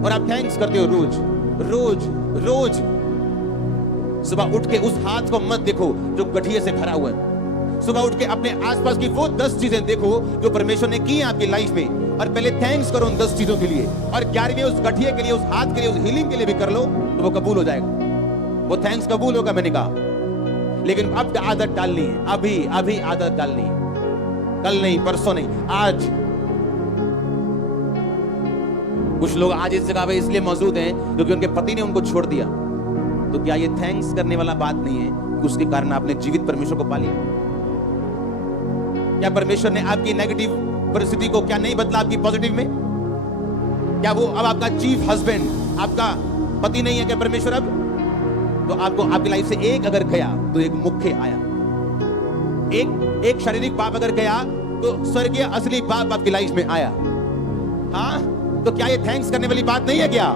और आप थैंक्स करते हो रोज रोज रोज, सुबह उठ के उस हाथ को मत देखो जो गठिए से भरा हुआ है। सुबह उठ के अपने आसपास की वो 10 चीजें देखो जो परमेश्वर ने की है आपकी लाइफ में, और पहले थैंक्स करो उन 10 चीजों के लिए, और 11वीं उस गठिए के लिए, उस हाथ के लिए, उस हीलिंग के लिए भी कर लो तो वो कबूल हो जाएगा। वो थैंक्स कबूल होगा, मैंने कहा। लेकिन अब आदत डालनी है, अभी अभी आदत डालनी है, कल नहीं, परसों नहीं, आज। कुछ लोग आज इस जगह पे इसलिए मौजूद हैं क्योंकि उनके पति ने उनको छोड़ दिया। तो क्या ये थैंक्स करने वाला बात नहीं है कि उसके कारण आपने जीवित परमेश्वर को पा लिया? क्या परमेश्वर ने आपकी नेगेटिव परिस्थिति को क्या नहीं बदला आपकी पॉजिटिव में? क्या वो अब आपका चीफ हस्बैंड, आपका पति नहीं है क्या परमेश्वर अब? तो आपको आपकी लाइफ से एक अगर गया तो एक मुख्य आया, एक शारीरिक पाप अगर गया तो स्वर्गीय असली पाप आपकी लाइफ में आया। हाँ, तो क्या ये थैंक्स करने वाली बात नहीं है क्या?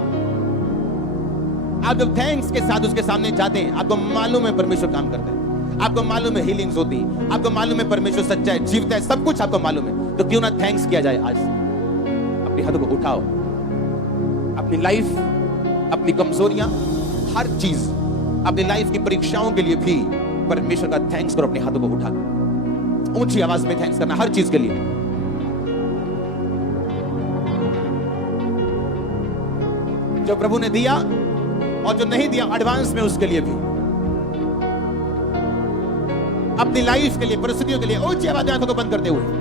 आप जब थैंक्स के साथ उसके सामने जाते हैं, आपको मालूम है परमेश्वर काम करता है, आपको मालूम है हीलिंग्स होती है, आपको मालूम है परमेश्वर सच्चा है, जीवता है, सब कुछ आपको मालूम है। तो क्यों ना थैंक्स किया जाए आज? अपने हाथों को उठाओ, अपनी लाइफ, अपनी कमजोरियां, हर चीज, अपनी लाइफ की परीक्षाओं के लिए भी परमेश्वर का थैंक्स करो। अपने हाथों को उठा के ऊंची आवाज में थैंक्स करना हर चीज के लिए। जो प्रभु ने दिया और जो नहीं दिया एडवांस में, उसके लिए भी, अपनी लाइफ के लिए, परिस्थितियों के लिए ऊंची आवाज में आंखों को बंद करते हुए।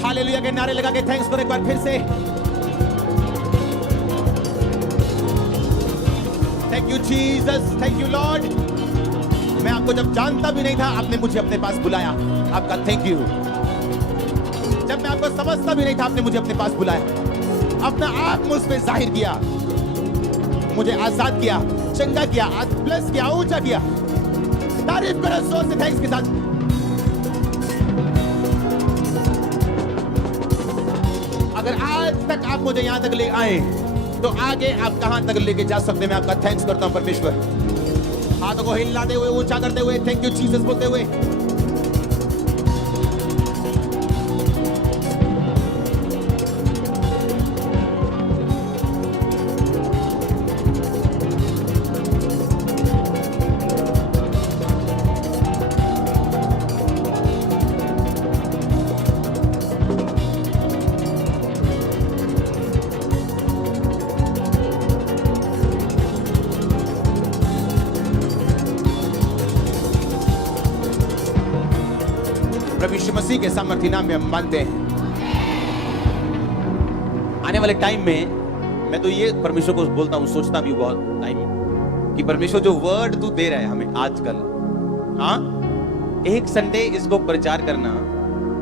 हालेलुया के नारे लगा के थैंक्स करो एक बार फिर से। Thank you Jesus, thank you Lord. मैं आपको जब जानता भी नहीं था, आपने मुझे अपने पास बुलाया, आपका थैंक यू। जब मैं आपको समझता भी नहीं था, आपने मुझे अपने पास बुलाया, अपना आप मुझ पे जाहिर किया, मुझे आजाद किया, चंगा किया, ब्लेस किया, ऊंचा किया। तारीफ करो जोर से थैंक्स के साथ। अगर आज तक आप मुझे यहां तक ले आए तो आगे आप कहां तक लेके जा सकते हैं? मैं आपका थैंक्स करता हूं परमेश्वर। हाथों को हिलाते हुए, ऊंचा करते हुए, थैंक यू जीसस बोलते हुए। प्रभु यीशु मसीह के सामर्थ्य नाम में हम मानते हैं। आने वाले टाइम में मैं तो ये परमेश्वर को बोलता हूँ, सोचता भी बहुत टाइम कि परमेश्वर जो वर्ड तू दे रहा है हमें आजकल, हाँ, एक संडे इसको प्रचार करना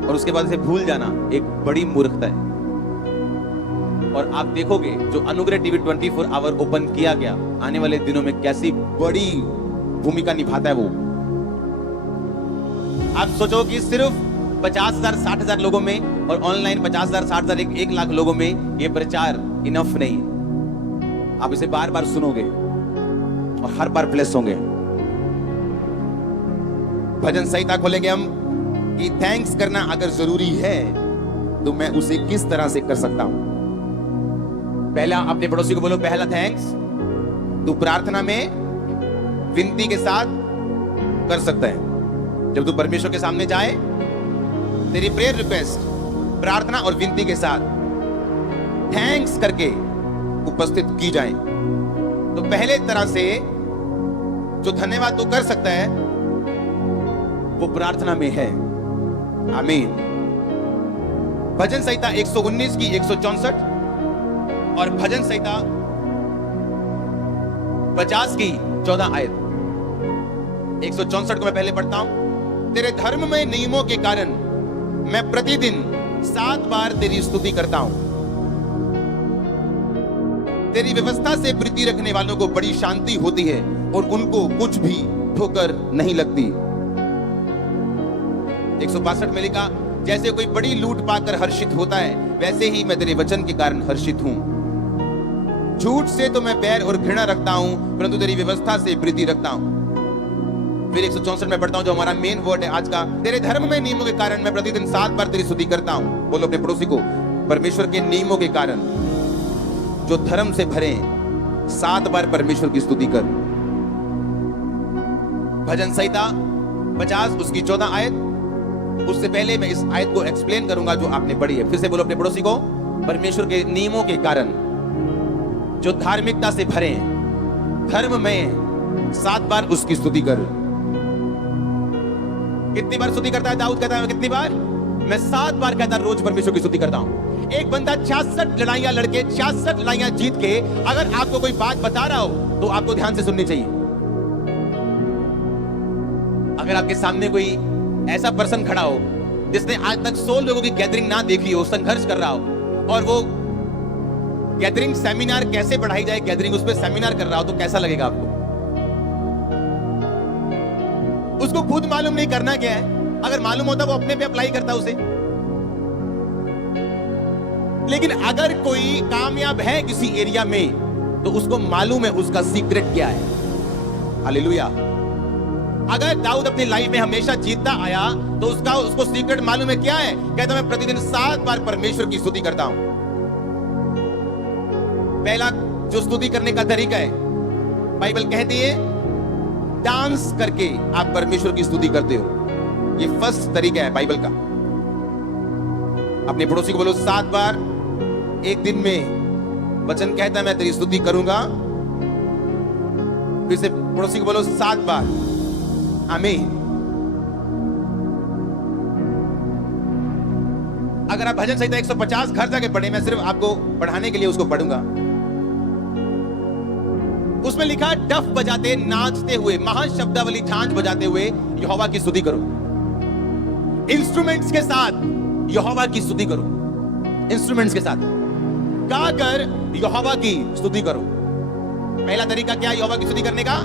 और उसके बाद इसे भूल जाना एक बड़ी मूर्खता है। और आप देखोगे जो अनुग्रह टीवी 24 आवर ओपन किया गया, आने वाले दिनों में कैसी बड़ी भूमिका निभाता है वो। आप सोचो कि सिर्फ 50,000 60,000 लोगों में और ऑनलाइन 50,000 60,000 1 लाख लोगों में ये प्रचार इनफ नहीं है। आप इसे बार बार सुनोगे और हर बार ब्लेस होंगे। भजन संहिता खोलेंगे हम कि थैंक्स करना अगर जरूरी है तो मैं उसे किस तरह से कर सकता हूं। पहला, अपने पड़ोसी को बोलो, पहला थैंक्स तू प्रार्थना में विनती के साथ कर सकता है। जब तू परमेश्वर के सामने जाए, तेरी प्रेयर रिक्वेस्ट प्रार्थना और विनती के साथ थैंक्स करके उपस्थित की जाए, तो पहले तरह से जो धन्यवाद तू कर सकता है वो प्रार्थना में है। आमीन। भजन संहिता 119 की 164 और भजन संहिता 50 की 14 आयत। 164 को मैं पहले पढ़ता हूं। तेरे धर्म में नियमों के कारण मैं प्रतिदिन 7 बार तेरी स्तुति करता हूं। तेरी व्यवस्था से प्रीति रखने वालों को बड़ी शांति होती है और उनको कुछ भी ठोकर नहीं लगती। 162 में लिखा, जैसे कोई बड़ी लूट पाकर हर्षित होता है, वैसे ही मैं तेरे वचन के कारण हर्षित हूं। झूठ से तो मैं बैर और घृणा रखता हूं, परंतु तेरी व्यवस्था से प्रीति रखता हूं। फिर 164 में पढ़ता हूं, जो हमारा मेन वर्ड है आज का। तेरे धर्म में नियमों के कारण मैं प्रतिदिन 7 बार तेरी स्तुति करता हूं। बोलो अपने पड़ोसी को, परमेश्वर के नियमों के कारण जो धर्म से भरे 7 बार परमेश्वर की स्तुति कर। भजन संहिता 50 उसकी 14 आयत। उससे पहले मैं इस आयत को एक्सप्लेन करूंगा जो आपने पढ़ी है। फिर से बोलो अपने पड़ोसी को, परमेश्वर के नियमों के कारण जो धार्मिकता से भरे धर्म में 7 बार उसकी स्तुति कर। कितनी बार स्तुति करता है दाऊद? कहता है कितनी बार? मैं 7 बार कहता रोज परमेश्वर की स्तुति करता हूं। एक बंदा 66 लड़ाइयां लड़के 66 लड़ाइयां जीत के अगर आपको कोई बात बता रहा हो तो आपको ध्यान से सुननी चाहिए। अगर आपके सामने कोई ऐसा पर्सन खड़ा हो जिसने आज तक 100 लोगों की गैदरिंग ना देखी हो, संघर्ष कर रहा हो, और वो गैदरिंग सेमिनार कैसे बढ़ाई जाए, गैदरिंग उस पर सेमिनार कर रहा हो, तो कैसा लगेगा आपको? उसको खुद मालूम नहीं करना क्या है। अगर मालूम होता वो अपने पे अप्लाई करता उसे। लेकिन अगर कोई कामयाब है किसी एरिया में तो उसको मालूम है उसका सीक्रेट क्या है। हालेलुया। अगर दाऊद अपनी लाइफ में हमेशा जीतता आया तो उसको सीक्रेट मालूम है क्या है? कहता मैं प्रतिदिन 7 बार परमेश्वर की स्तुति करता हूं। पहला जो स्तुति करने का तरीका है, बाइबल कहती है डांस करके आप परमेश्वर की स्तुति करते हो। ये फर्स्ट तरीका है बाइबल का। अपने पड़ोसी को बोलो 7 बार एक दिन में वचन कहता है मैं तेरी स्तुति करूंगा। फिर से पड़ोसी को बोलो 7 बार। आमीन। अगर आप भजन संहिता 150 घर जाके पढ़े, मैं सिर्फ आपको पढ़ाने के लिए उसको पढ़ूंगा। उसमें लिखा डफ बजाते नाचते हुए, महाशब्दावली झांझ बजाते हुए यहोवा की स्तुति करो। इंस्ट्रूमेंट्स के साथ यहोवा की स्तुति करो। इंस्ट्रूमेंट्स के साथ गाकर यहोवा की स्तुति करो। पहला तरीका क्या है यहोवा की स्तुति करने का?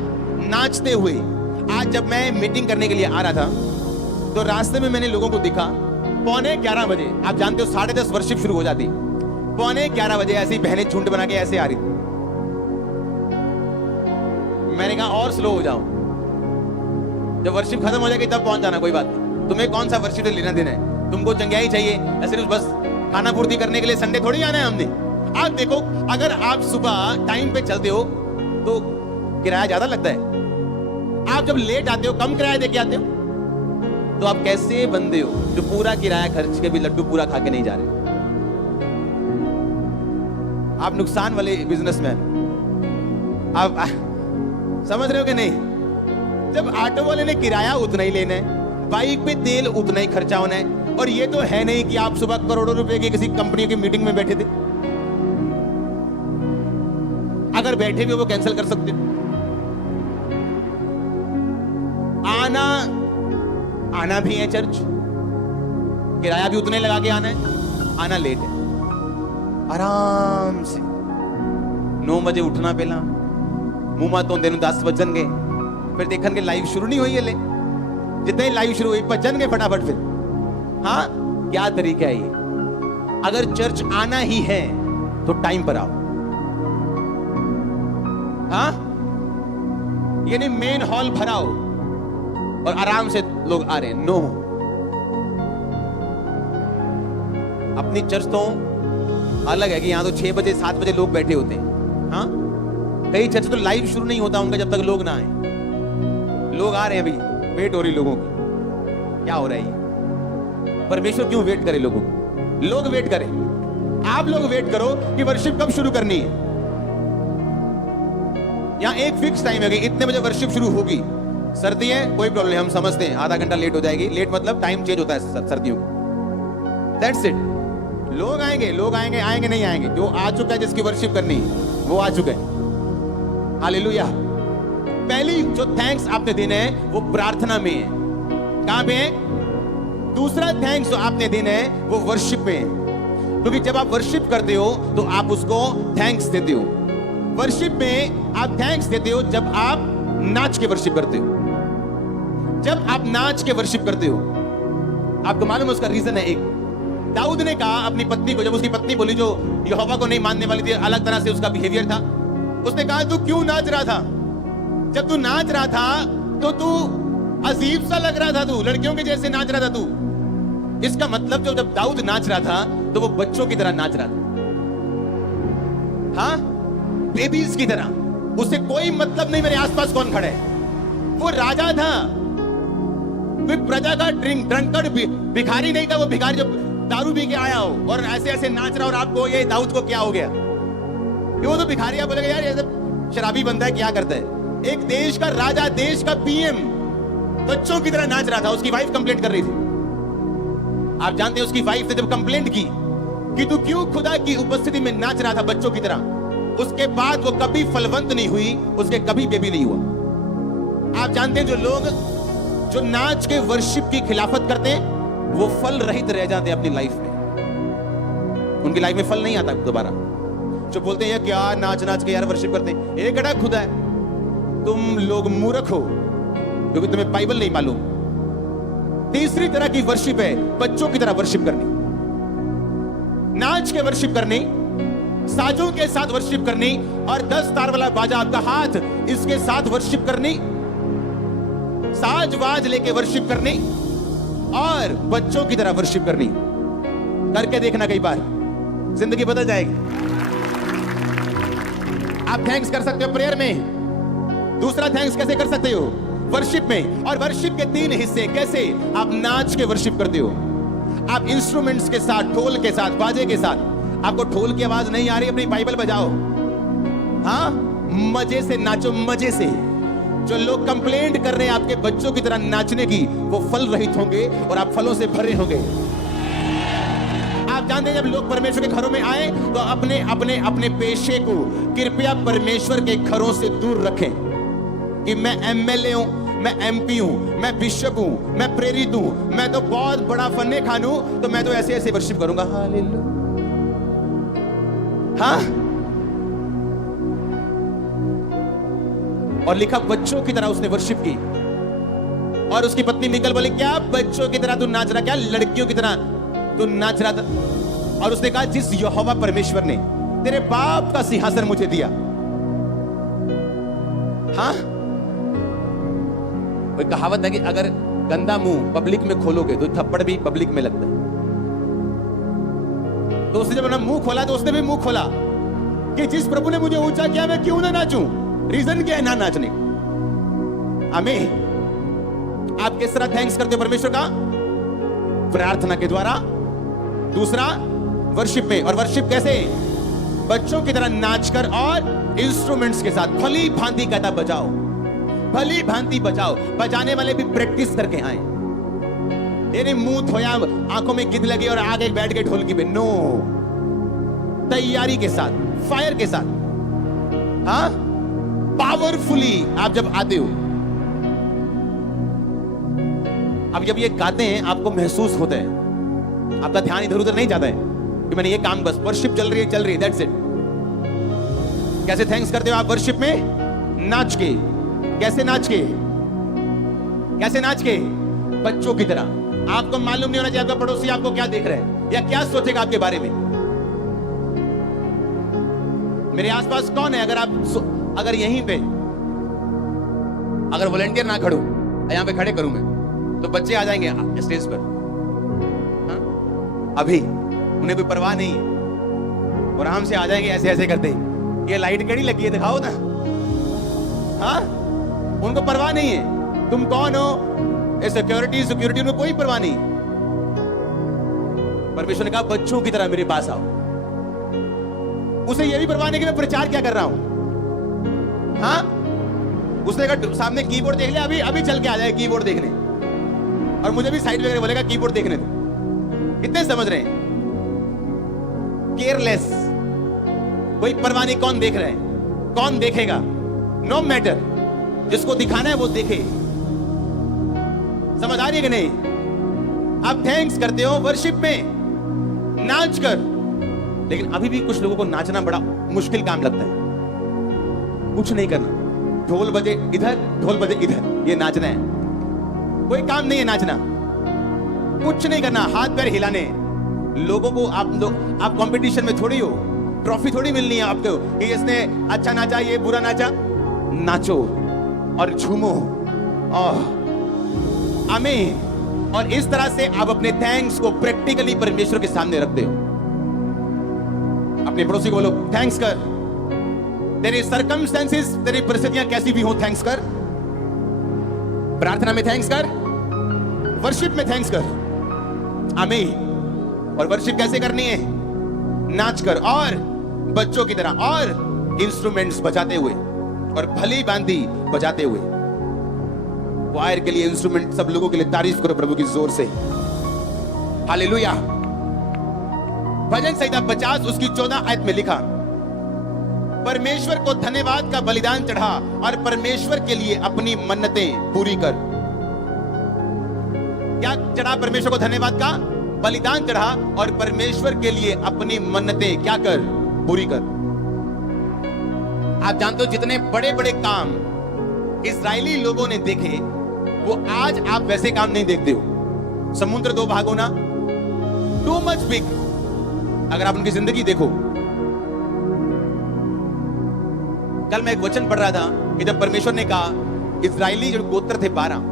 नाचते हुए। आज जब मैं मीटिंग करने के लिए आ रहा था तो रास्ते में मैंने लोगों को देखा 11:15 बजे, आप जानते हो 10:30 वर्शिप शुरू हो जाती, 11:15 बजे ऐसी बहनें झुंड बना के ऐसे आ रही थी। मैंने कहा और स्लो हो जाओ, जब वर्शिप खत्म हो जाएगी तब पहुंच जाना, कोई बात नहीं। तुम्हें कौन सा वर्शिप लेना देना है? तुमको चंगाई चाहिए या सिर्फ बस खाना पूर्ति करने के लिए संडे थोड़ी आना है हमने। आप देखो, अगर आप सुबह टाइम पे चलते हो तो किराया ज्यादा लगता है। आप जब लेट आते हो, कम किराया देके आते हो, तो आप कैसे बंदे हो जो पूरा किराया खर्च के भी लड्डू पूरा खा के नहीं जा रहे? आप नुकसान वाले बिजनेसमैन। आप समझ रहे हो कि नहीं? जब ऑटो वाले ने किराया उतना ही लेना है, बाइक पे तेल उतना ही खर्चा होना है, और ये तो है नहीं कि आप सुबह करोड़ों रुपए की किसी कंपनी की मीटिंग में बैठे थे। अगर बैठे भी हो वो कैंसिल कर सकते हो। आना भी है चर्च, किराया भी उतने लगा के आना है, आना लेट है, आराम से 9 बजे उठना, पहला मुंह मा धोंदे 10 बजन गए, फिर देखन के लाइव शुरू नहीं हुई है ले, जितने लाइव शुरू हुई बजन गए फटाफट फिर। हाँ, क्या तरीका है ये? अगर चर्च आना ही है तो टाइम पर आओ। हाँ, यानी मेन हॉल भराओ और आराम से लोग आ रहे हैं। नो, अपनी चर्च तो अलग है कि यहां तो 6 बजे 7 बजे लोग बैठे होते हैं। हाँ, कई चर्च तो लाइव शुरू नहीं होता उनका जब तक लोग ना आए। लोग आ रहे हैं, अभी वेट हो रही लोगों की। क्या हो रहा है ये? परमेश्वर क्यों वेट करे लोगों को? लोग वेट करें, आप लोग वेट करो कि वर्शिप कब शुरू करनी है। यहां एक फिक्स टाइम है कि इतने बजे वर्शिप शुरू होगी। सर्दी है, कोई प्रॉब्लम नहीं, हम समझते हैं आधा घंटा लेट हो जाएगी। लेट मतलब टाइम चेंज होता है सर्दियों को। That's it. लोग आएंगे आएंगे नहीं आएंगे। जो आ चुका है, जिसकी वर्शिप करनी है वो आ चुका है। हालेलुया। पहली जो थैंक्स आपने देना है वो प्रार्थना में है। कहां पे है? दूसरा थैंक्स जो आपने देना है वो वर्शिप में है, क्योंकि जब आप वर्शिप करते हो तो आप उसको थैंक्स देते हो। वर्शिप में आप थैंक्स देते हो जब आप नाच के वर्शिप करते हो। जब आप नाच के वर्शिप करते हो, आपको मालूम है उसका रीजन है। एक दाऊद ने कहा अपनी पत्नी को, जब उसकी पत्नी बोली जो यहोवा को नहीं मानने वाली थी, अलग तरह से उसका बिहेवियर था, उसने कहा तू क्यों नाच रहा था? जब तू नाच रहा था तो तू अजीब सा लग रहा था, तू लड़कियों के जैसे नाच रहा था तू। इसका मतलब जब दाऊद नाच रहा था तो वो बच्चों की तरह नाच रहा था। हाँ, बेबीज की तरह। उसे कोई मतलब नहीं मेरे आसपास कौन खड़ा है। वो राजा था, कोई प्रजा का ड्रंकर्ड भिखारी नहीं था। वो भिखारी जो दारू पी के आया हो और ऐसे ऐसे नाच रहा, और आपको ये दाऊद को क्या हो गया? कि वो तो भिखारी, आप बोलेगा यार ये सब शराबी बंदा है, क्या करता है? एक देश का राजा, देश का पीएम बच्चों की तरह नाच रहा था। उसकी वाइफ कंप्लेंट कर रही थी। आप जानते हैं उसकी वाइफ ने जब कंप्लेंट की कि तू क्यों खुदा की उपस्थिति में नाच रहा था बच्चों की तरह, उसके बाद वो कभी फलवंत नहीं हुई, उसके कभी बेबी नहीं हुआ। आप जानते हैं जो लोग जो नाच के वर्शिप की खिलाफत करते हैं वो फल रहित रह जाते हैं अपनी लाइफ में। उनकी लाइफ में फल नहीं आता दोबारा। जो बोलते हैं क्या नाच नाच के यार वर्शिप करते हैं, एक अड़ा खुदा है। तुम लोग मूर्ख हो क्योंकि तुम्हें बाइबल नहीं मालूम। तीसरी तरह की वर्शिप है बच्चों की तरह वर्शिप करनी, नाच के वर्शिप करनी, साजों के साथ वर्शिप करनी, और 10 तार वाला बाजा आपका हाथ, इसके साथ वर्शिप करनी, साज वाज लेके वर्शिप करनी और बच्चों की तरह वर्शिप करनी। करके देखना, कई बार जिंदगी बदल जाएगी। आप थैंक्स कर सकते हो प्रेयर में। दूसरा थैंक्स कैसे कर सकते हो? वर्शिप में। और वर्शिप के 3 हिस्से। कैसे? आप नाच के वर्शिप करते हो, आप इंस्ट्रूमेंट्स के साथ, ढोल के साथ, बाजे के साथ। आपको ढोल की आवाज नहीं आ रही, अपनी बाइबल बजाओ। हाँ, मजे से नाचो, मजे से। जो लोग कंप्लेंट कर रहे हैं आपके बच्चों की तरह नाचने की, वो फल रहित होंगे और आप फलों से भरे होंगे। आप जानते हैं जब लोग परमेश्वर के घरों में आए तो अपने अपने अपने पेशे को कृपया परमेश्वर के घरों से दूर रखें। कि मैं एमएलए हूं, मैं एमपी हूं, मैं बिशप हूं, मैं प्रेरित हूं, मैं तो बहुत बड़ा फन्ने खान हूं, तो मैं तो ऐसे ऐसे वर्शिप करूंगा। हालेलुया। हाँ, और लिखा बच्चों की तरह उसने वर्शिप की। और उसकी पत्नी मिकल बोली क्या बच्चों की तरह तू नाच रहा, क्या लड़कियों की तरह तू नाच रहा था? और उसने कहा जिस यहोवा परमेश्वर ने तेरे बाप का सिंहासन मुझे दिया। हाँ, कोई कहावत है कि अगर गंदा मुंह पब्लिक में खोलोगे तो थप्पड़ भी पब्लिक में लगता है। तो उसने जब अपना मुंह खोला तो उसने भी मुंह खोला कि जिस प्रभु ने मुझे ऊंचा किया मैं क्यों ना नाचूं। रीजन क्या है ना नाचने? आमीन। आप किस तरह थैंक्स करते हो परमेश्वर का? प्रार्थना के द्वारा। दूसरा वर्शिप में। और वर्शिप कैसे? बच्चों की तरह नाचकर और इंस्ट्रूमेंट्स के साथ भली भांति कहता बजाओ, भली भांति बजाओ। बजाने वाले भी प्रैक्टिस करके आए। यानी मुंह धोया, आंखों में गिद्ध लगी और आगे बैठ के ढोलकी पे। नो, तैयारी के साथ, फायर के साथ। हाँ, पावरफुली आप जब आते हो, अब जब ये गाते हैं आपको महसूस होता है, आपका ध्यान इधर उधर नहीं जाता है कि मैंने ये काम, बस वर्शिप चल रही है, दैट्स इट। कैसे थैंक्स करते हो आप वर्शिप में? नाच के। कैसे नाच के? कैसे नाच के? बच्चों की तरह। आपको मालूम नहीं होना चाहिए आपका पड़ोसी आपको क्या देख रहा है या क्या सोचेगा आपके बारे में। मेरे आसपास कौन है? अगर यहीं पे अगर वॉलंटियर ना खड़ू, यहां पे खड़े करूं मैं, तो बच्चे आ जाएंगे स्टेज पर। हाँ? अभी उन्हें कोई परवाह नहीं है, और आराम से आ जाएंगे ऐसे ऐसे करते। ये लाइट कड़ी लगी है, दिखाओ ना। हाँ, उनको परवाह नहीं है तुम कौन हो, सिक्योरिटी उनको कोई परवाह नहीं। परमेश्वर ने कहा बच्चों की तरह मेरे पास आओ। उसे यह भी परवाह नहीं कि मैं प्रचार क्या कर रहा हूं। हाँ, उसने कहा सामने कीबोर्ड देख लिया, अभी चल के आ जाए कीबोर्ड देखने, और मुझे भी साइड में बोलेगा कीबोर्ड देखने दो। कितने समझ रहे हैं? केयरलेस, कोई परवाह नहीं कौन देख रहे हैं, कौन देखेगा, नो मैटर, जिसको दिखाना है वो देखे। समझ आ रही है कि नहीं? आप थैंक्स करते हो वर्शिप में नाच कर, लेकिन अभी भी कुछ लोगों को नाचना बड़ा मुश्किल काम लगता है। कुछ नहीं करना, ढोल बजे इधर, ढोल बजे इधर, ये नाचना है। कोई काम नहीं है नाचना, कुछ नहीं करना, हाथ पैर हिलाने। लोगों को आप कंपटीशन में थोड़ी हो, ट्रॉफी थोड़ी मिलनी है आपको कि इसने अच्छा नाचा, ये बुरा नाचा। नाचो और झूमो। आमीन। और इस तरह से आप अपने थैंक्स को प्रैक्टिकली परमेश्वर के सामने रखते हो। अपने पड़ोसी को बोलो थैंक्स कर। तेरी सर्कमस्टेंसेस, तेरी परिस्थितियां कैसी भी हो, थैंक्स कर। प्रार्थना में थैंक्स कर, वर्शिप में थैंक्स कर। आमीन। और वर्शिप कैसे करनी है? नाच कर, और बच्चों की तरह, और इंस्ट्रूमेंट्स बजाते हुए, और भली बांधी बजाते हुए। वायर के लिए इंस्ट्रूमेंट, सब लोगों के लिए तारीफ करो प्रभु की जोर से। हालेलुया। भजन संहिता 50 उसकी 14 आयत में लिखा, परमेश्वर को धन्यवाद का बलिदान चढ़ा और परमेश्वर के लिए अपनी मन्नतें पूरी कर। क्या चढ़ा? परमेश्वर को धन्यवाद का बलिदान चढ़ा और परमेश्वर के लिए अपनी मन्नतें क्या कर? पूरी कर। आप जानते हो जितने बड़े बड़े काम इजरायली लोगों ने देखे, वो आज आप वैसे काम नहीं देखते हो। समुद्र दो भाग होना, टू मच बिग। अगर आप उनकी जिंदगी देखो, कल मैं एक वचन पढ़ रहा था कि जब परमेश्वर ने कहा, इजरायली जो गोत्र थे 12,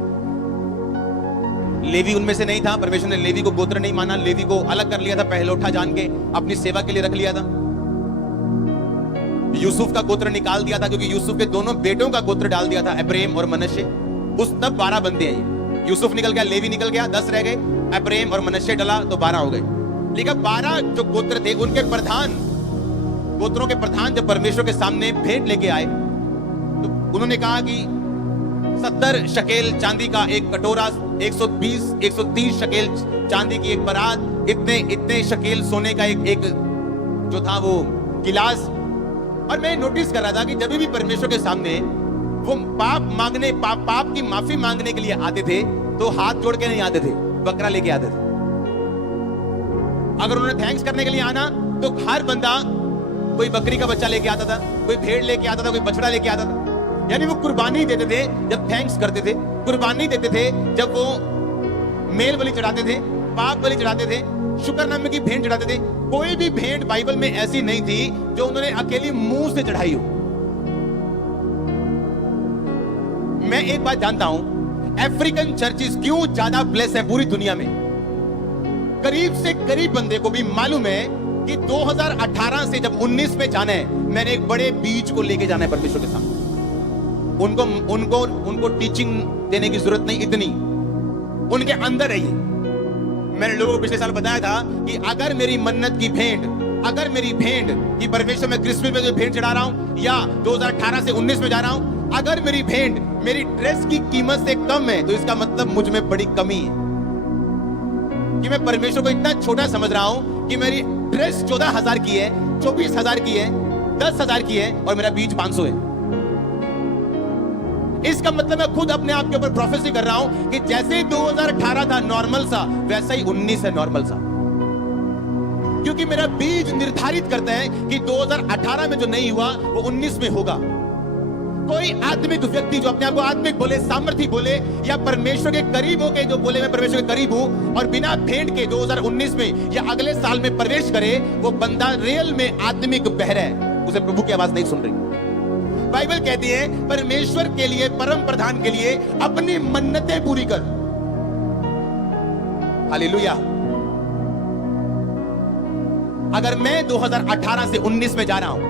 लेवी उनमें से नहीं था। परमेश्वर ने लेवी को गोत्र नहीं माना, लेवी को अलग कर लिया था, पहलौठा जान के अपनी सेवा के लिए रख लिया था। यूसुफ का गोत्र निकाल दिया था, क्योंकि यूसुफ के दोनों बेटों का गोत्र डाल दिया था, अब्राहम और मनश्शे। उस तब 12 बंदे हैं। यूसुफ निकल गया, लेवी निकल गया, 10 रह गए। अब्राहम और मनश्शे डला तो 12 हो गए। लेकिन 12 जो गोत्र थे, उनके प्रधान, गोत्रों के प्रधान जब परमेश्वर के सामने भेंट लेके आए, तो उन्होंने कहा कि 70 शकेल चांदी का एक कटोरा, 130 शकेल चांदी की एक परात, इतने शकेल सोने का एक जो था वो गिलास। और मैं नोटिस कर रहा था कि जब भी परमेश्वर के सामने वो पाप की माफी मांगने के लिए आते थे, तो हाथ जोड़ के नहीं आते थे, बकरा लेके आते थे। अगर उन्होंने थैंक्स करने के लिए आना, तो हर बंदा कोई बकरी का बच्चा लेके आता था, कोई भेड़ लेके आता था, कोई बछड़ा लेके आता था। यानी वो कुर्बानी देते थे जब थैंक्स करते थे, कुर्बानी देते थे जब वो मेल बलि चढ़ाते थे, पाप बलि चढ़ाते थे, शुक्रनामे की भेंट चढ़ाते थे। कोई भी भेंट बाइबल में ऐसी नहीं थी जो उन्होंने अकेली मुंह से चढ़ाई हो। मैं एक बात जानता हूं, अफ्रीकन चर्चेस क्यों ज्यादा ब्लेस है पूरी दुनिया में। करीब से करीब बंदे को भी मालूम है कि 2018 से जब 19 में जाना है, मैंने एक बड़े बीज को लेके जाना है परमेश्वर के सामने। उनको टीचिंग देने की जरूरत नहीं, इतनी उनके अंदर है ये। मैंने लोगों को पिछले साल बताया था कि अगर मेरी मन्नत की भेंट, अगर मेरी भेंट कि परमेश्वर मैं क्रिसमस में जो भेंट चढ़ा रहा हूं, या 2018 से 19 में जा रहा हूं, अगर मेरी भेंट मेरी ड्रेस की कीमत से कम है, तो इसका मतलब मुझ में बड़ी कमी है। कि मैं परमेश्वर को इतना छोटा समझ रहा हूं कि मेरी ड्रेस 14,000 की है, 24,000 की है, 10,000 की है और मेरा बीज 500 है। इसका मतलब मैं खुद अपने आप के ऊपर प्रोफेसी कर रहा हूं कि जैसे ही 2018 था नॉर्मल सा, वैसा ही 19 है नॉर्मल सा। क्योंकि मेरा बीज निर्धारित करता है कि 2018 में जो नहीं हुआ वो 19 में होगा। कोई आत्मिक व्यक्ति जो अपने आप को आत्मिक बोले, सामर्थ्य बोले, या परमेश्वर के करीब होके जो बोले मैं परमेश्वर के करीब हूं, और बिना भेंट के 2019 में या अगले साल में प्रवेश करे, वो बंदा रियल में आत्मिक बहरा है, उसे प्रभु की आवाज नहीं सुन रही। बाइबल कहती है परमेश्वर के लिए, परम प्रधान के लिए अपनी मन्नतें पूरी कर। हालेलुया। अगर मैं 2018 से 19 में जा रहा हूं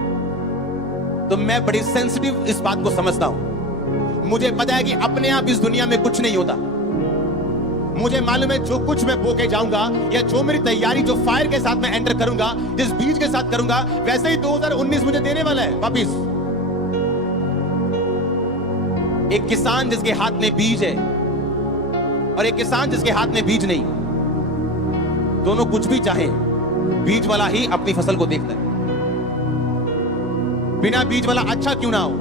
तो मैं बड़ी सेंसिटिव इस बात को समझता हूं। मुझे पता है कि अपने आप इस दुनिया में कुछ नहीं होता। मुझे मालूम है जो कुछ मैं बो के जाऊंगा, या जो मेरी तैयारी, जो फायर के साथ मैं एंटर करूंगा, जिस बीज के साथ करूंगा, वैसे ही 2019 मुझे देने वाला है वापिस। एक किसान जिसके हाथ में बीज है और एक किसान जिसके हाथ में बीज नहीं, दोनों कुछ भी चाहे, बीज वाला ही अपनी फसल को देखता है। बिना बीज वाला अच्छा क्यों ना हो,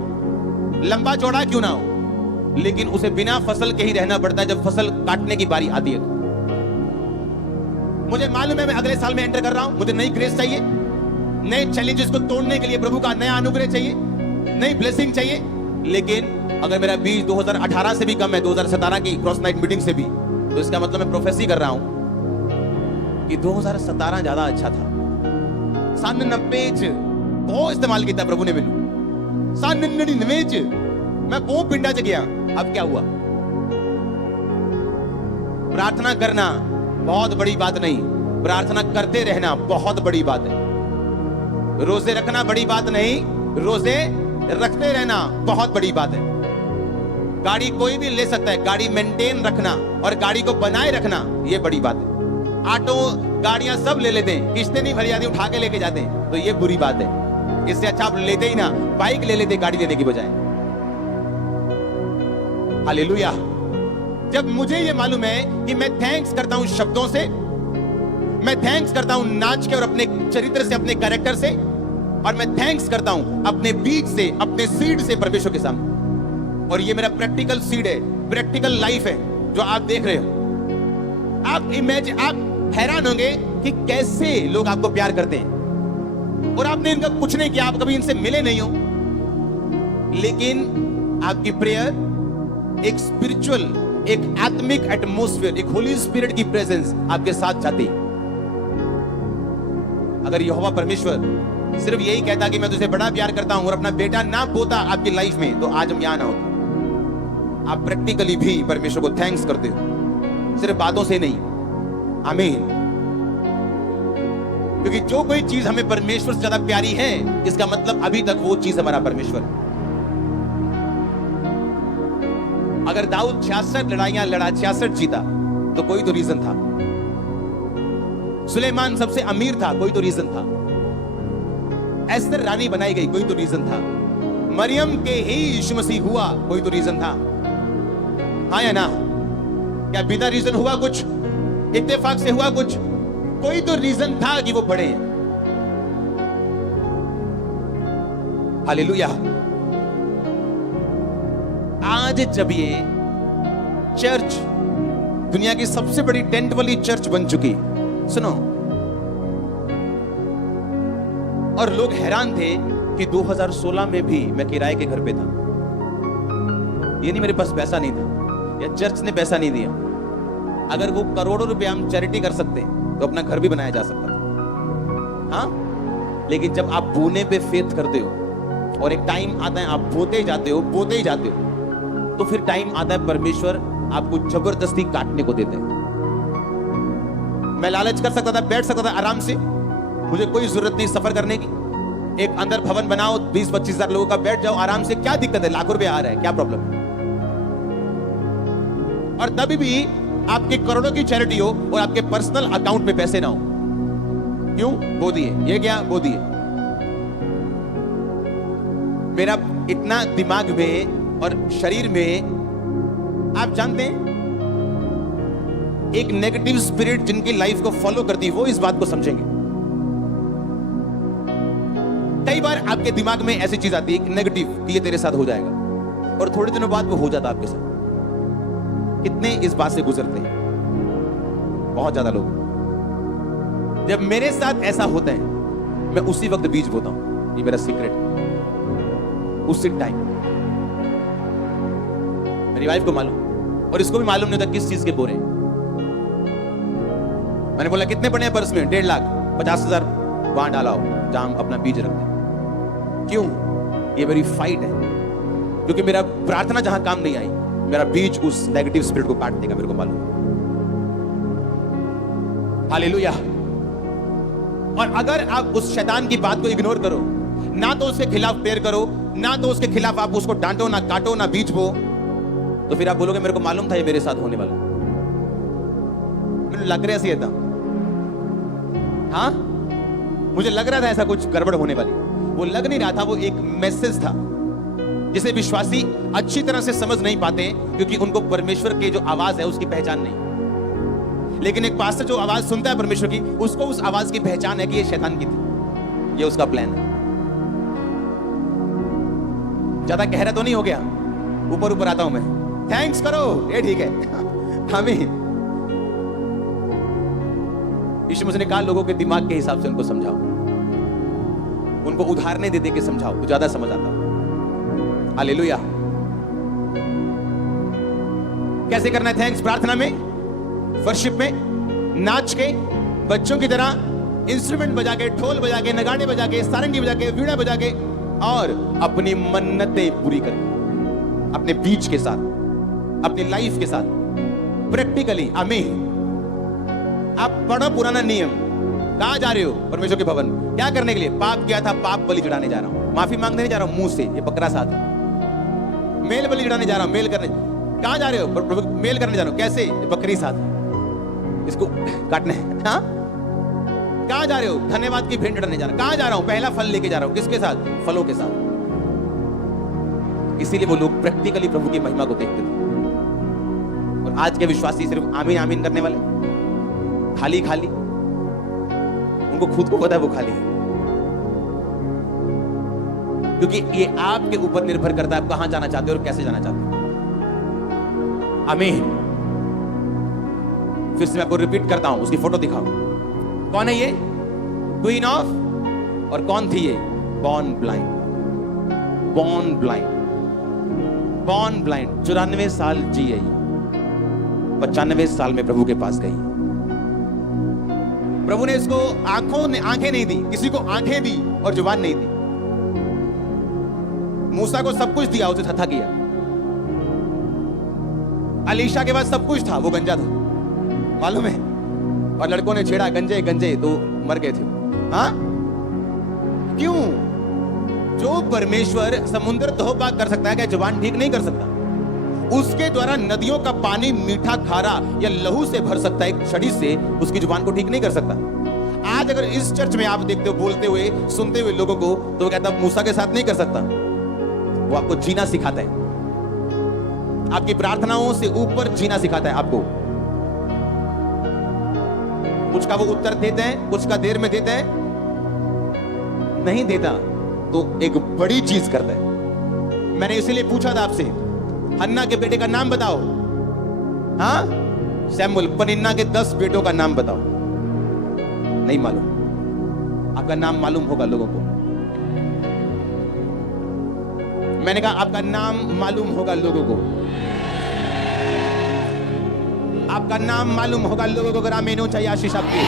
लंबा चौड़ा क्यों ना हो, लेकिन उसे बिना फसल के ही रहना पड़ता है जब फसल काटने की बारी आती है। मुझे मालूम है मैं अगले साल में एंटर कर रहा हूं, मुझे नई ग्रेस चाहिए, नए चैलेंजेस को तोड़ने के लिए प्रभु का नया अनुग्रह चाहिए, नई ब्लेसिंग चाहिए। लेकिन अगर मेरा बीज 2018 से भी कम है, 2017 की क्रॉस नाइट मीटिंग से भी, तो इसका मतलब मैं प्रोफेसी कर रहा हूं कि 2017 ज्यादा अच्छा था। 99 बहुत इस्तेमाल किया प्रभु ने मैनू। 99 मैं बहुत पिंडा च गया। अब क्या हुआ? प्रार्थना करना बहुत बड़ी बात नहीं, प्रार्थना करते रहना बहुत बड़ी बात है। रोजे रखना बड़ी बात नहीं, रोजे रखते रहना बहुत बड़ी बात है। गाड़ी कोई भी ले सकता है, गाड़ी मेंटेन रखना और गाड़ी को बनाए रखना ये बड़ी बात है। ऑटो गाड़ियां सब ले लेते हैं, किस्तें नहीं भरी जाती, उठा के लेके जाते हैं, तो ये बुरी बात है। इससे अच्छा आप लेते ही ना, बाइक ले लेते गाड़ी लेने की बजाय। हालेलुया। जब मुझे ये मालूम है कि मैं थैंक्स करता हूं शब्दों से, मैं थैंक्स करता हूं नाच के और अपने चरित्र से, अपने कैरेक्टर से, और मैं थैंक्स करता हूं अपने बीज से, अपने सीड से परमेश्वर के सामने। और ये मेरा प्रैक्टिकल सीड है, प्रैक्टिकल लाइफ है जो आप देख रहे हो। आप हैरान होंगे कि कैसे लोग आपको प्यार करते हैं, और आपने इनका कुछ नहीं किया, आप कभी इनसे मिले नहीं हो, लेकिन आपकी प्रेयर एक स्पिरिचुअल, एक आत्मिक एटमॉस्फेयर, एक होली स्पिरिट की प्रेजेंस आपके साथ जाती। अगर यहोवा परमेश्वर सिर्फ यही कहता कि मैं तुझे बड़ा प्यार करता हूं और अपना बेटा ना बोता आपकी लाइफ में, तो आज हम यहां ना होते। आप प्रैक्टिकली भी परमेश्वर को थैंक्स करते हो, सिर्फ बातों से नहीं। आमीन। क्योंकि जो कोई चीज हमें परमेश्वर से ज्यादा प्यारी है, इसका मतलब अभी तक वो चीज हमारा परमेश्वर है। अगर दाऊद 66 लड़ाइयां लड़ा, 66 जीता, तो कोई तो रीजन था। सुलेमान सबसे अमीर था, कोई तो रीजन था। एस्तर रानी बनाई गई, कोई तो रीजन था। मरियम के ही यीशु मसीह हुआ, कोई तो रीजन था। हाँ या ना? क्या बिना रीजन हुआ कुछ? इत्तेफाक से हुआ कुछ? कोई तो रीजन था कि वो बड़े हैं। हालेलुया। आज जब ये चर्च दुनिया की सबसे बड़ी टेंट वाली चर्च बन चुकी, सुनो, और लोग हैरान थे कि 2016 में भी मैं किराए के घर पे था। ये नहीं मेरे पास पैसा नहीं था या चर्च ने पैसा नहीं दिया। अगर वो करोड़ों रुपए हम चैरिटी कर सकते तो अपना घर भी बनाया जा सकता था। हाँ, लेकिन जब आप बोने पे फेथ करते हो और एक टाइम आता है आप बोते जाते हो, बोते ही जाते हो, तो फिर टाइम आता है परमेश्वर आपको जबरदस्ती काटने को देते हैं। मैं लालच कर सकता था, बैठ सकता था आराम से, मुझे कोई जरूरत नहीं सफर करने की। एक अंदर भवन बनाओ, 20-25 हजार लोगों का, बैठ जाओ आराम से, क्या दिक्कत है? लाखों रुपए आ रहा है, क्या प्रॉब्लम है? और तभी भी आपके करोड़ों की चैरिटी हो और आपके पर्सनल अकाउंट में पैसे ना हो। क्यों? बो दिए। ये क्या? बो दिए। मेरा इतना दिमाग में और शरीर में, आप जानते हैं, एक नेगेटिव स्पिरिट जिनकी लाइफ को फॉलो करती है, वो इस बात को समझेंगे। कई बार आपके दिमाग में ऐसी चीज आती है नेगेटिव कि ये तेरे साथ हो जाएगा, और थोड़े दिनों बाद वो हो जाता आपके साथ। कितने इस बात से गुजरते हैं? बहुत ज्यादा लोग। जब मेरे साथ ऐसा होता है, मैं उसी वक्त बीज बोता हूं। ये मेरा सीक्रेट है। उसी टाइम मेरी वाइफ को मालूम, और इसको भी मालूम नहीं होता किस चीज के बोरे। मैंने बोला कितने पड़े हैं पर्स में? 1.5 लाख, 50,000 वहां डाला हो जहां हम अपना बीज रखते हैं। क्यों? ये मेरी फाइट है, क्योंकि मेरा प्रार्थना जहां काम नहीं आई, मेरा बीज उस नेगेटिव स्पिरिट को काट देगा, मेरे को मालूम। हालेलुया। और अगर आप उस शैतान की बात को इग्नोर करो, ना तो उसके खिलाफ प्रेयर करो, ना तो उसके खिलाफ आप उसको डांटो, ना काटो, ना बीच बो, तो फिर आप बोलोगे मेरे को मालूम था ये मेरे साथ होने वाला। मुझे लग रहा सी था, हाँ मुझे लग रहा था ऐसा कुछ गड़बड़ होने वाली। वो लग नहीं रहा था, वो एक मैसेज था जिसे विश्वासी अच्छी तरह से समझ नहीं पाते, क्योंकि उनको परमेश्वर की जो आवाज है उसकी पहचान नहीं। लेकिन एक पास्टर जो आवाज सुनता है परमेश्वर की, उसको उस आवाज की पहचान है कि ये शैतान की थी, ये उसका प्लान है। ज्यादा गहरा तो नहीं हो गया, ऊपर ऊपर आता हूं मैं। थैंक्स करो, ये ठीक है। आमीन। यीशु मसीह ने कहा लोगों के दिमाग के हिसाब से उनको समझाओ, उनको उदाहरण दे दे के समझाओ, वो ज्यादा समझ आता। हालेलुया। कैसे करना है थैंक्स? प्रार्थना में, वर्शिप में, नाच के, बच्चों की तरह इंस्ट्रूमेंट बजा के, ढोल बजा के, नगाड़े बजा के, सारंगी बजा के, वीणा बजा के, और अपनी मन्नतें पूरी करें अपने बीच के साथ, अपनी लाइफ के साथ, प्रैक्टिकली। आमीन। आप पढ़ो पुराना नियम। कहां जा रहे हो? परमेश्वर के भवन। क्या करने के लिए? पाप किया था, पाप बलि चढ़ाने जा रहा हूं, माफी मांगने नहीं जा रहा हूं मुंह से, ये बकरा साथ। मेल बलि चढ़ाने जा रहा हूं, मेल करने। कहां जा रहे हो? मेल करने जा रहा हूं। कैसे? बकरी साथ, इसको काटने। हाँ? कहां जा रहे हो? धन्यवाद की भेंट चढ़ाने जा रहा हूं। कहां जा रहा हूं? पहला फल लेके जा रहा हूं। किसके साथ? फलों के साथ। इसीलिए वो लोग प्रैक्टिकली प्रभु की महिमा को देखते थे। और आज के विश्वासी सिर्फ आमीन आमीन करने वाले, खाली खाली। उनको खुद को पता है वो खाली है, क्योंकि ये आपके ऊपर निर्भर करता है आप कहां जाना चाहते हो और कैसे जाना चाहते हो। आमीन। फिर से मैं आपको रिपीट करता हूं, उसकी फोटो दिखाओ। कौन है ये? Queen of. और कौन थी ये? Born blind. Born blind. Born blind 94 साल जी आई, 95 साल में प्रभु के पास गई। प्रभु ने इसको आंखें नहीं दी, किसी को आंखें दी और जुबान नहीं दी। मूसा को सब कुछ दिया, उसे थथा किया। अलीशा के पास सब कुछ था, वो गंजा था, मालूम है। और लड़कों ने छेड़ा, गंजे गंजे, तो मर गए थे। हाँ? क्यों? जो परमेश्वर समुद्र तौबा कर सकता है, क्या जुबान ठीक नहीं कर सकता? उसके द्वारा नदियों का पानी मीठा, खारा या लहू से भर सकता है, एक छड़ी से उसकी जुबान को ठीक नहीं कर सकता। आज अगर इस चर्च में आप देखते हो बोलते हुए, सुनते हुए लोगों को, तो वो कहता मूसा के साथ नहीं कर सकता। वो आपको जीना सिखाता है, आपकी प्रार्थनाओं से ऊपर जीना सिखाता है आपको। कुछ का वो उत्तर देते हैं, कुछ का देर में देते हैं, नहीं देता तो एक बड़ी चीज करता है। मैंने इसीलिए पूछा था आपसे, हन्ना के बेटे का नाम बताओ। हाँ? सैमुअल, पनिन्ना के 10 बेटों का नाम बताओ। नहीं मालूम। आपका नाम मालूम होगा लोगों को। मैंने कहा आपका नाम मालूम होगा लोगों को। आपका नाम मालूम होगा लोगों को। अगर आमीन हो चाहिए आशीष आपकी।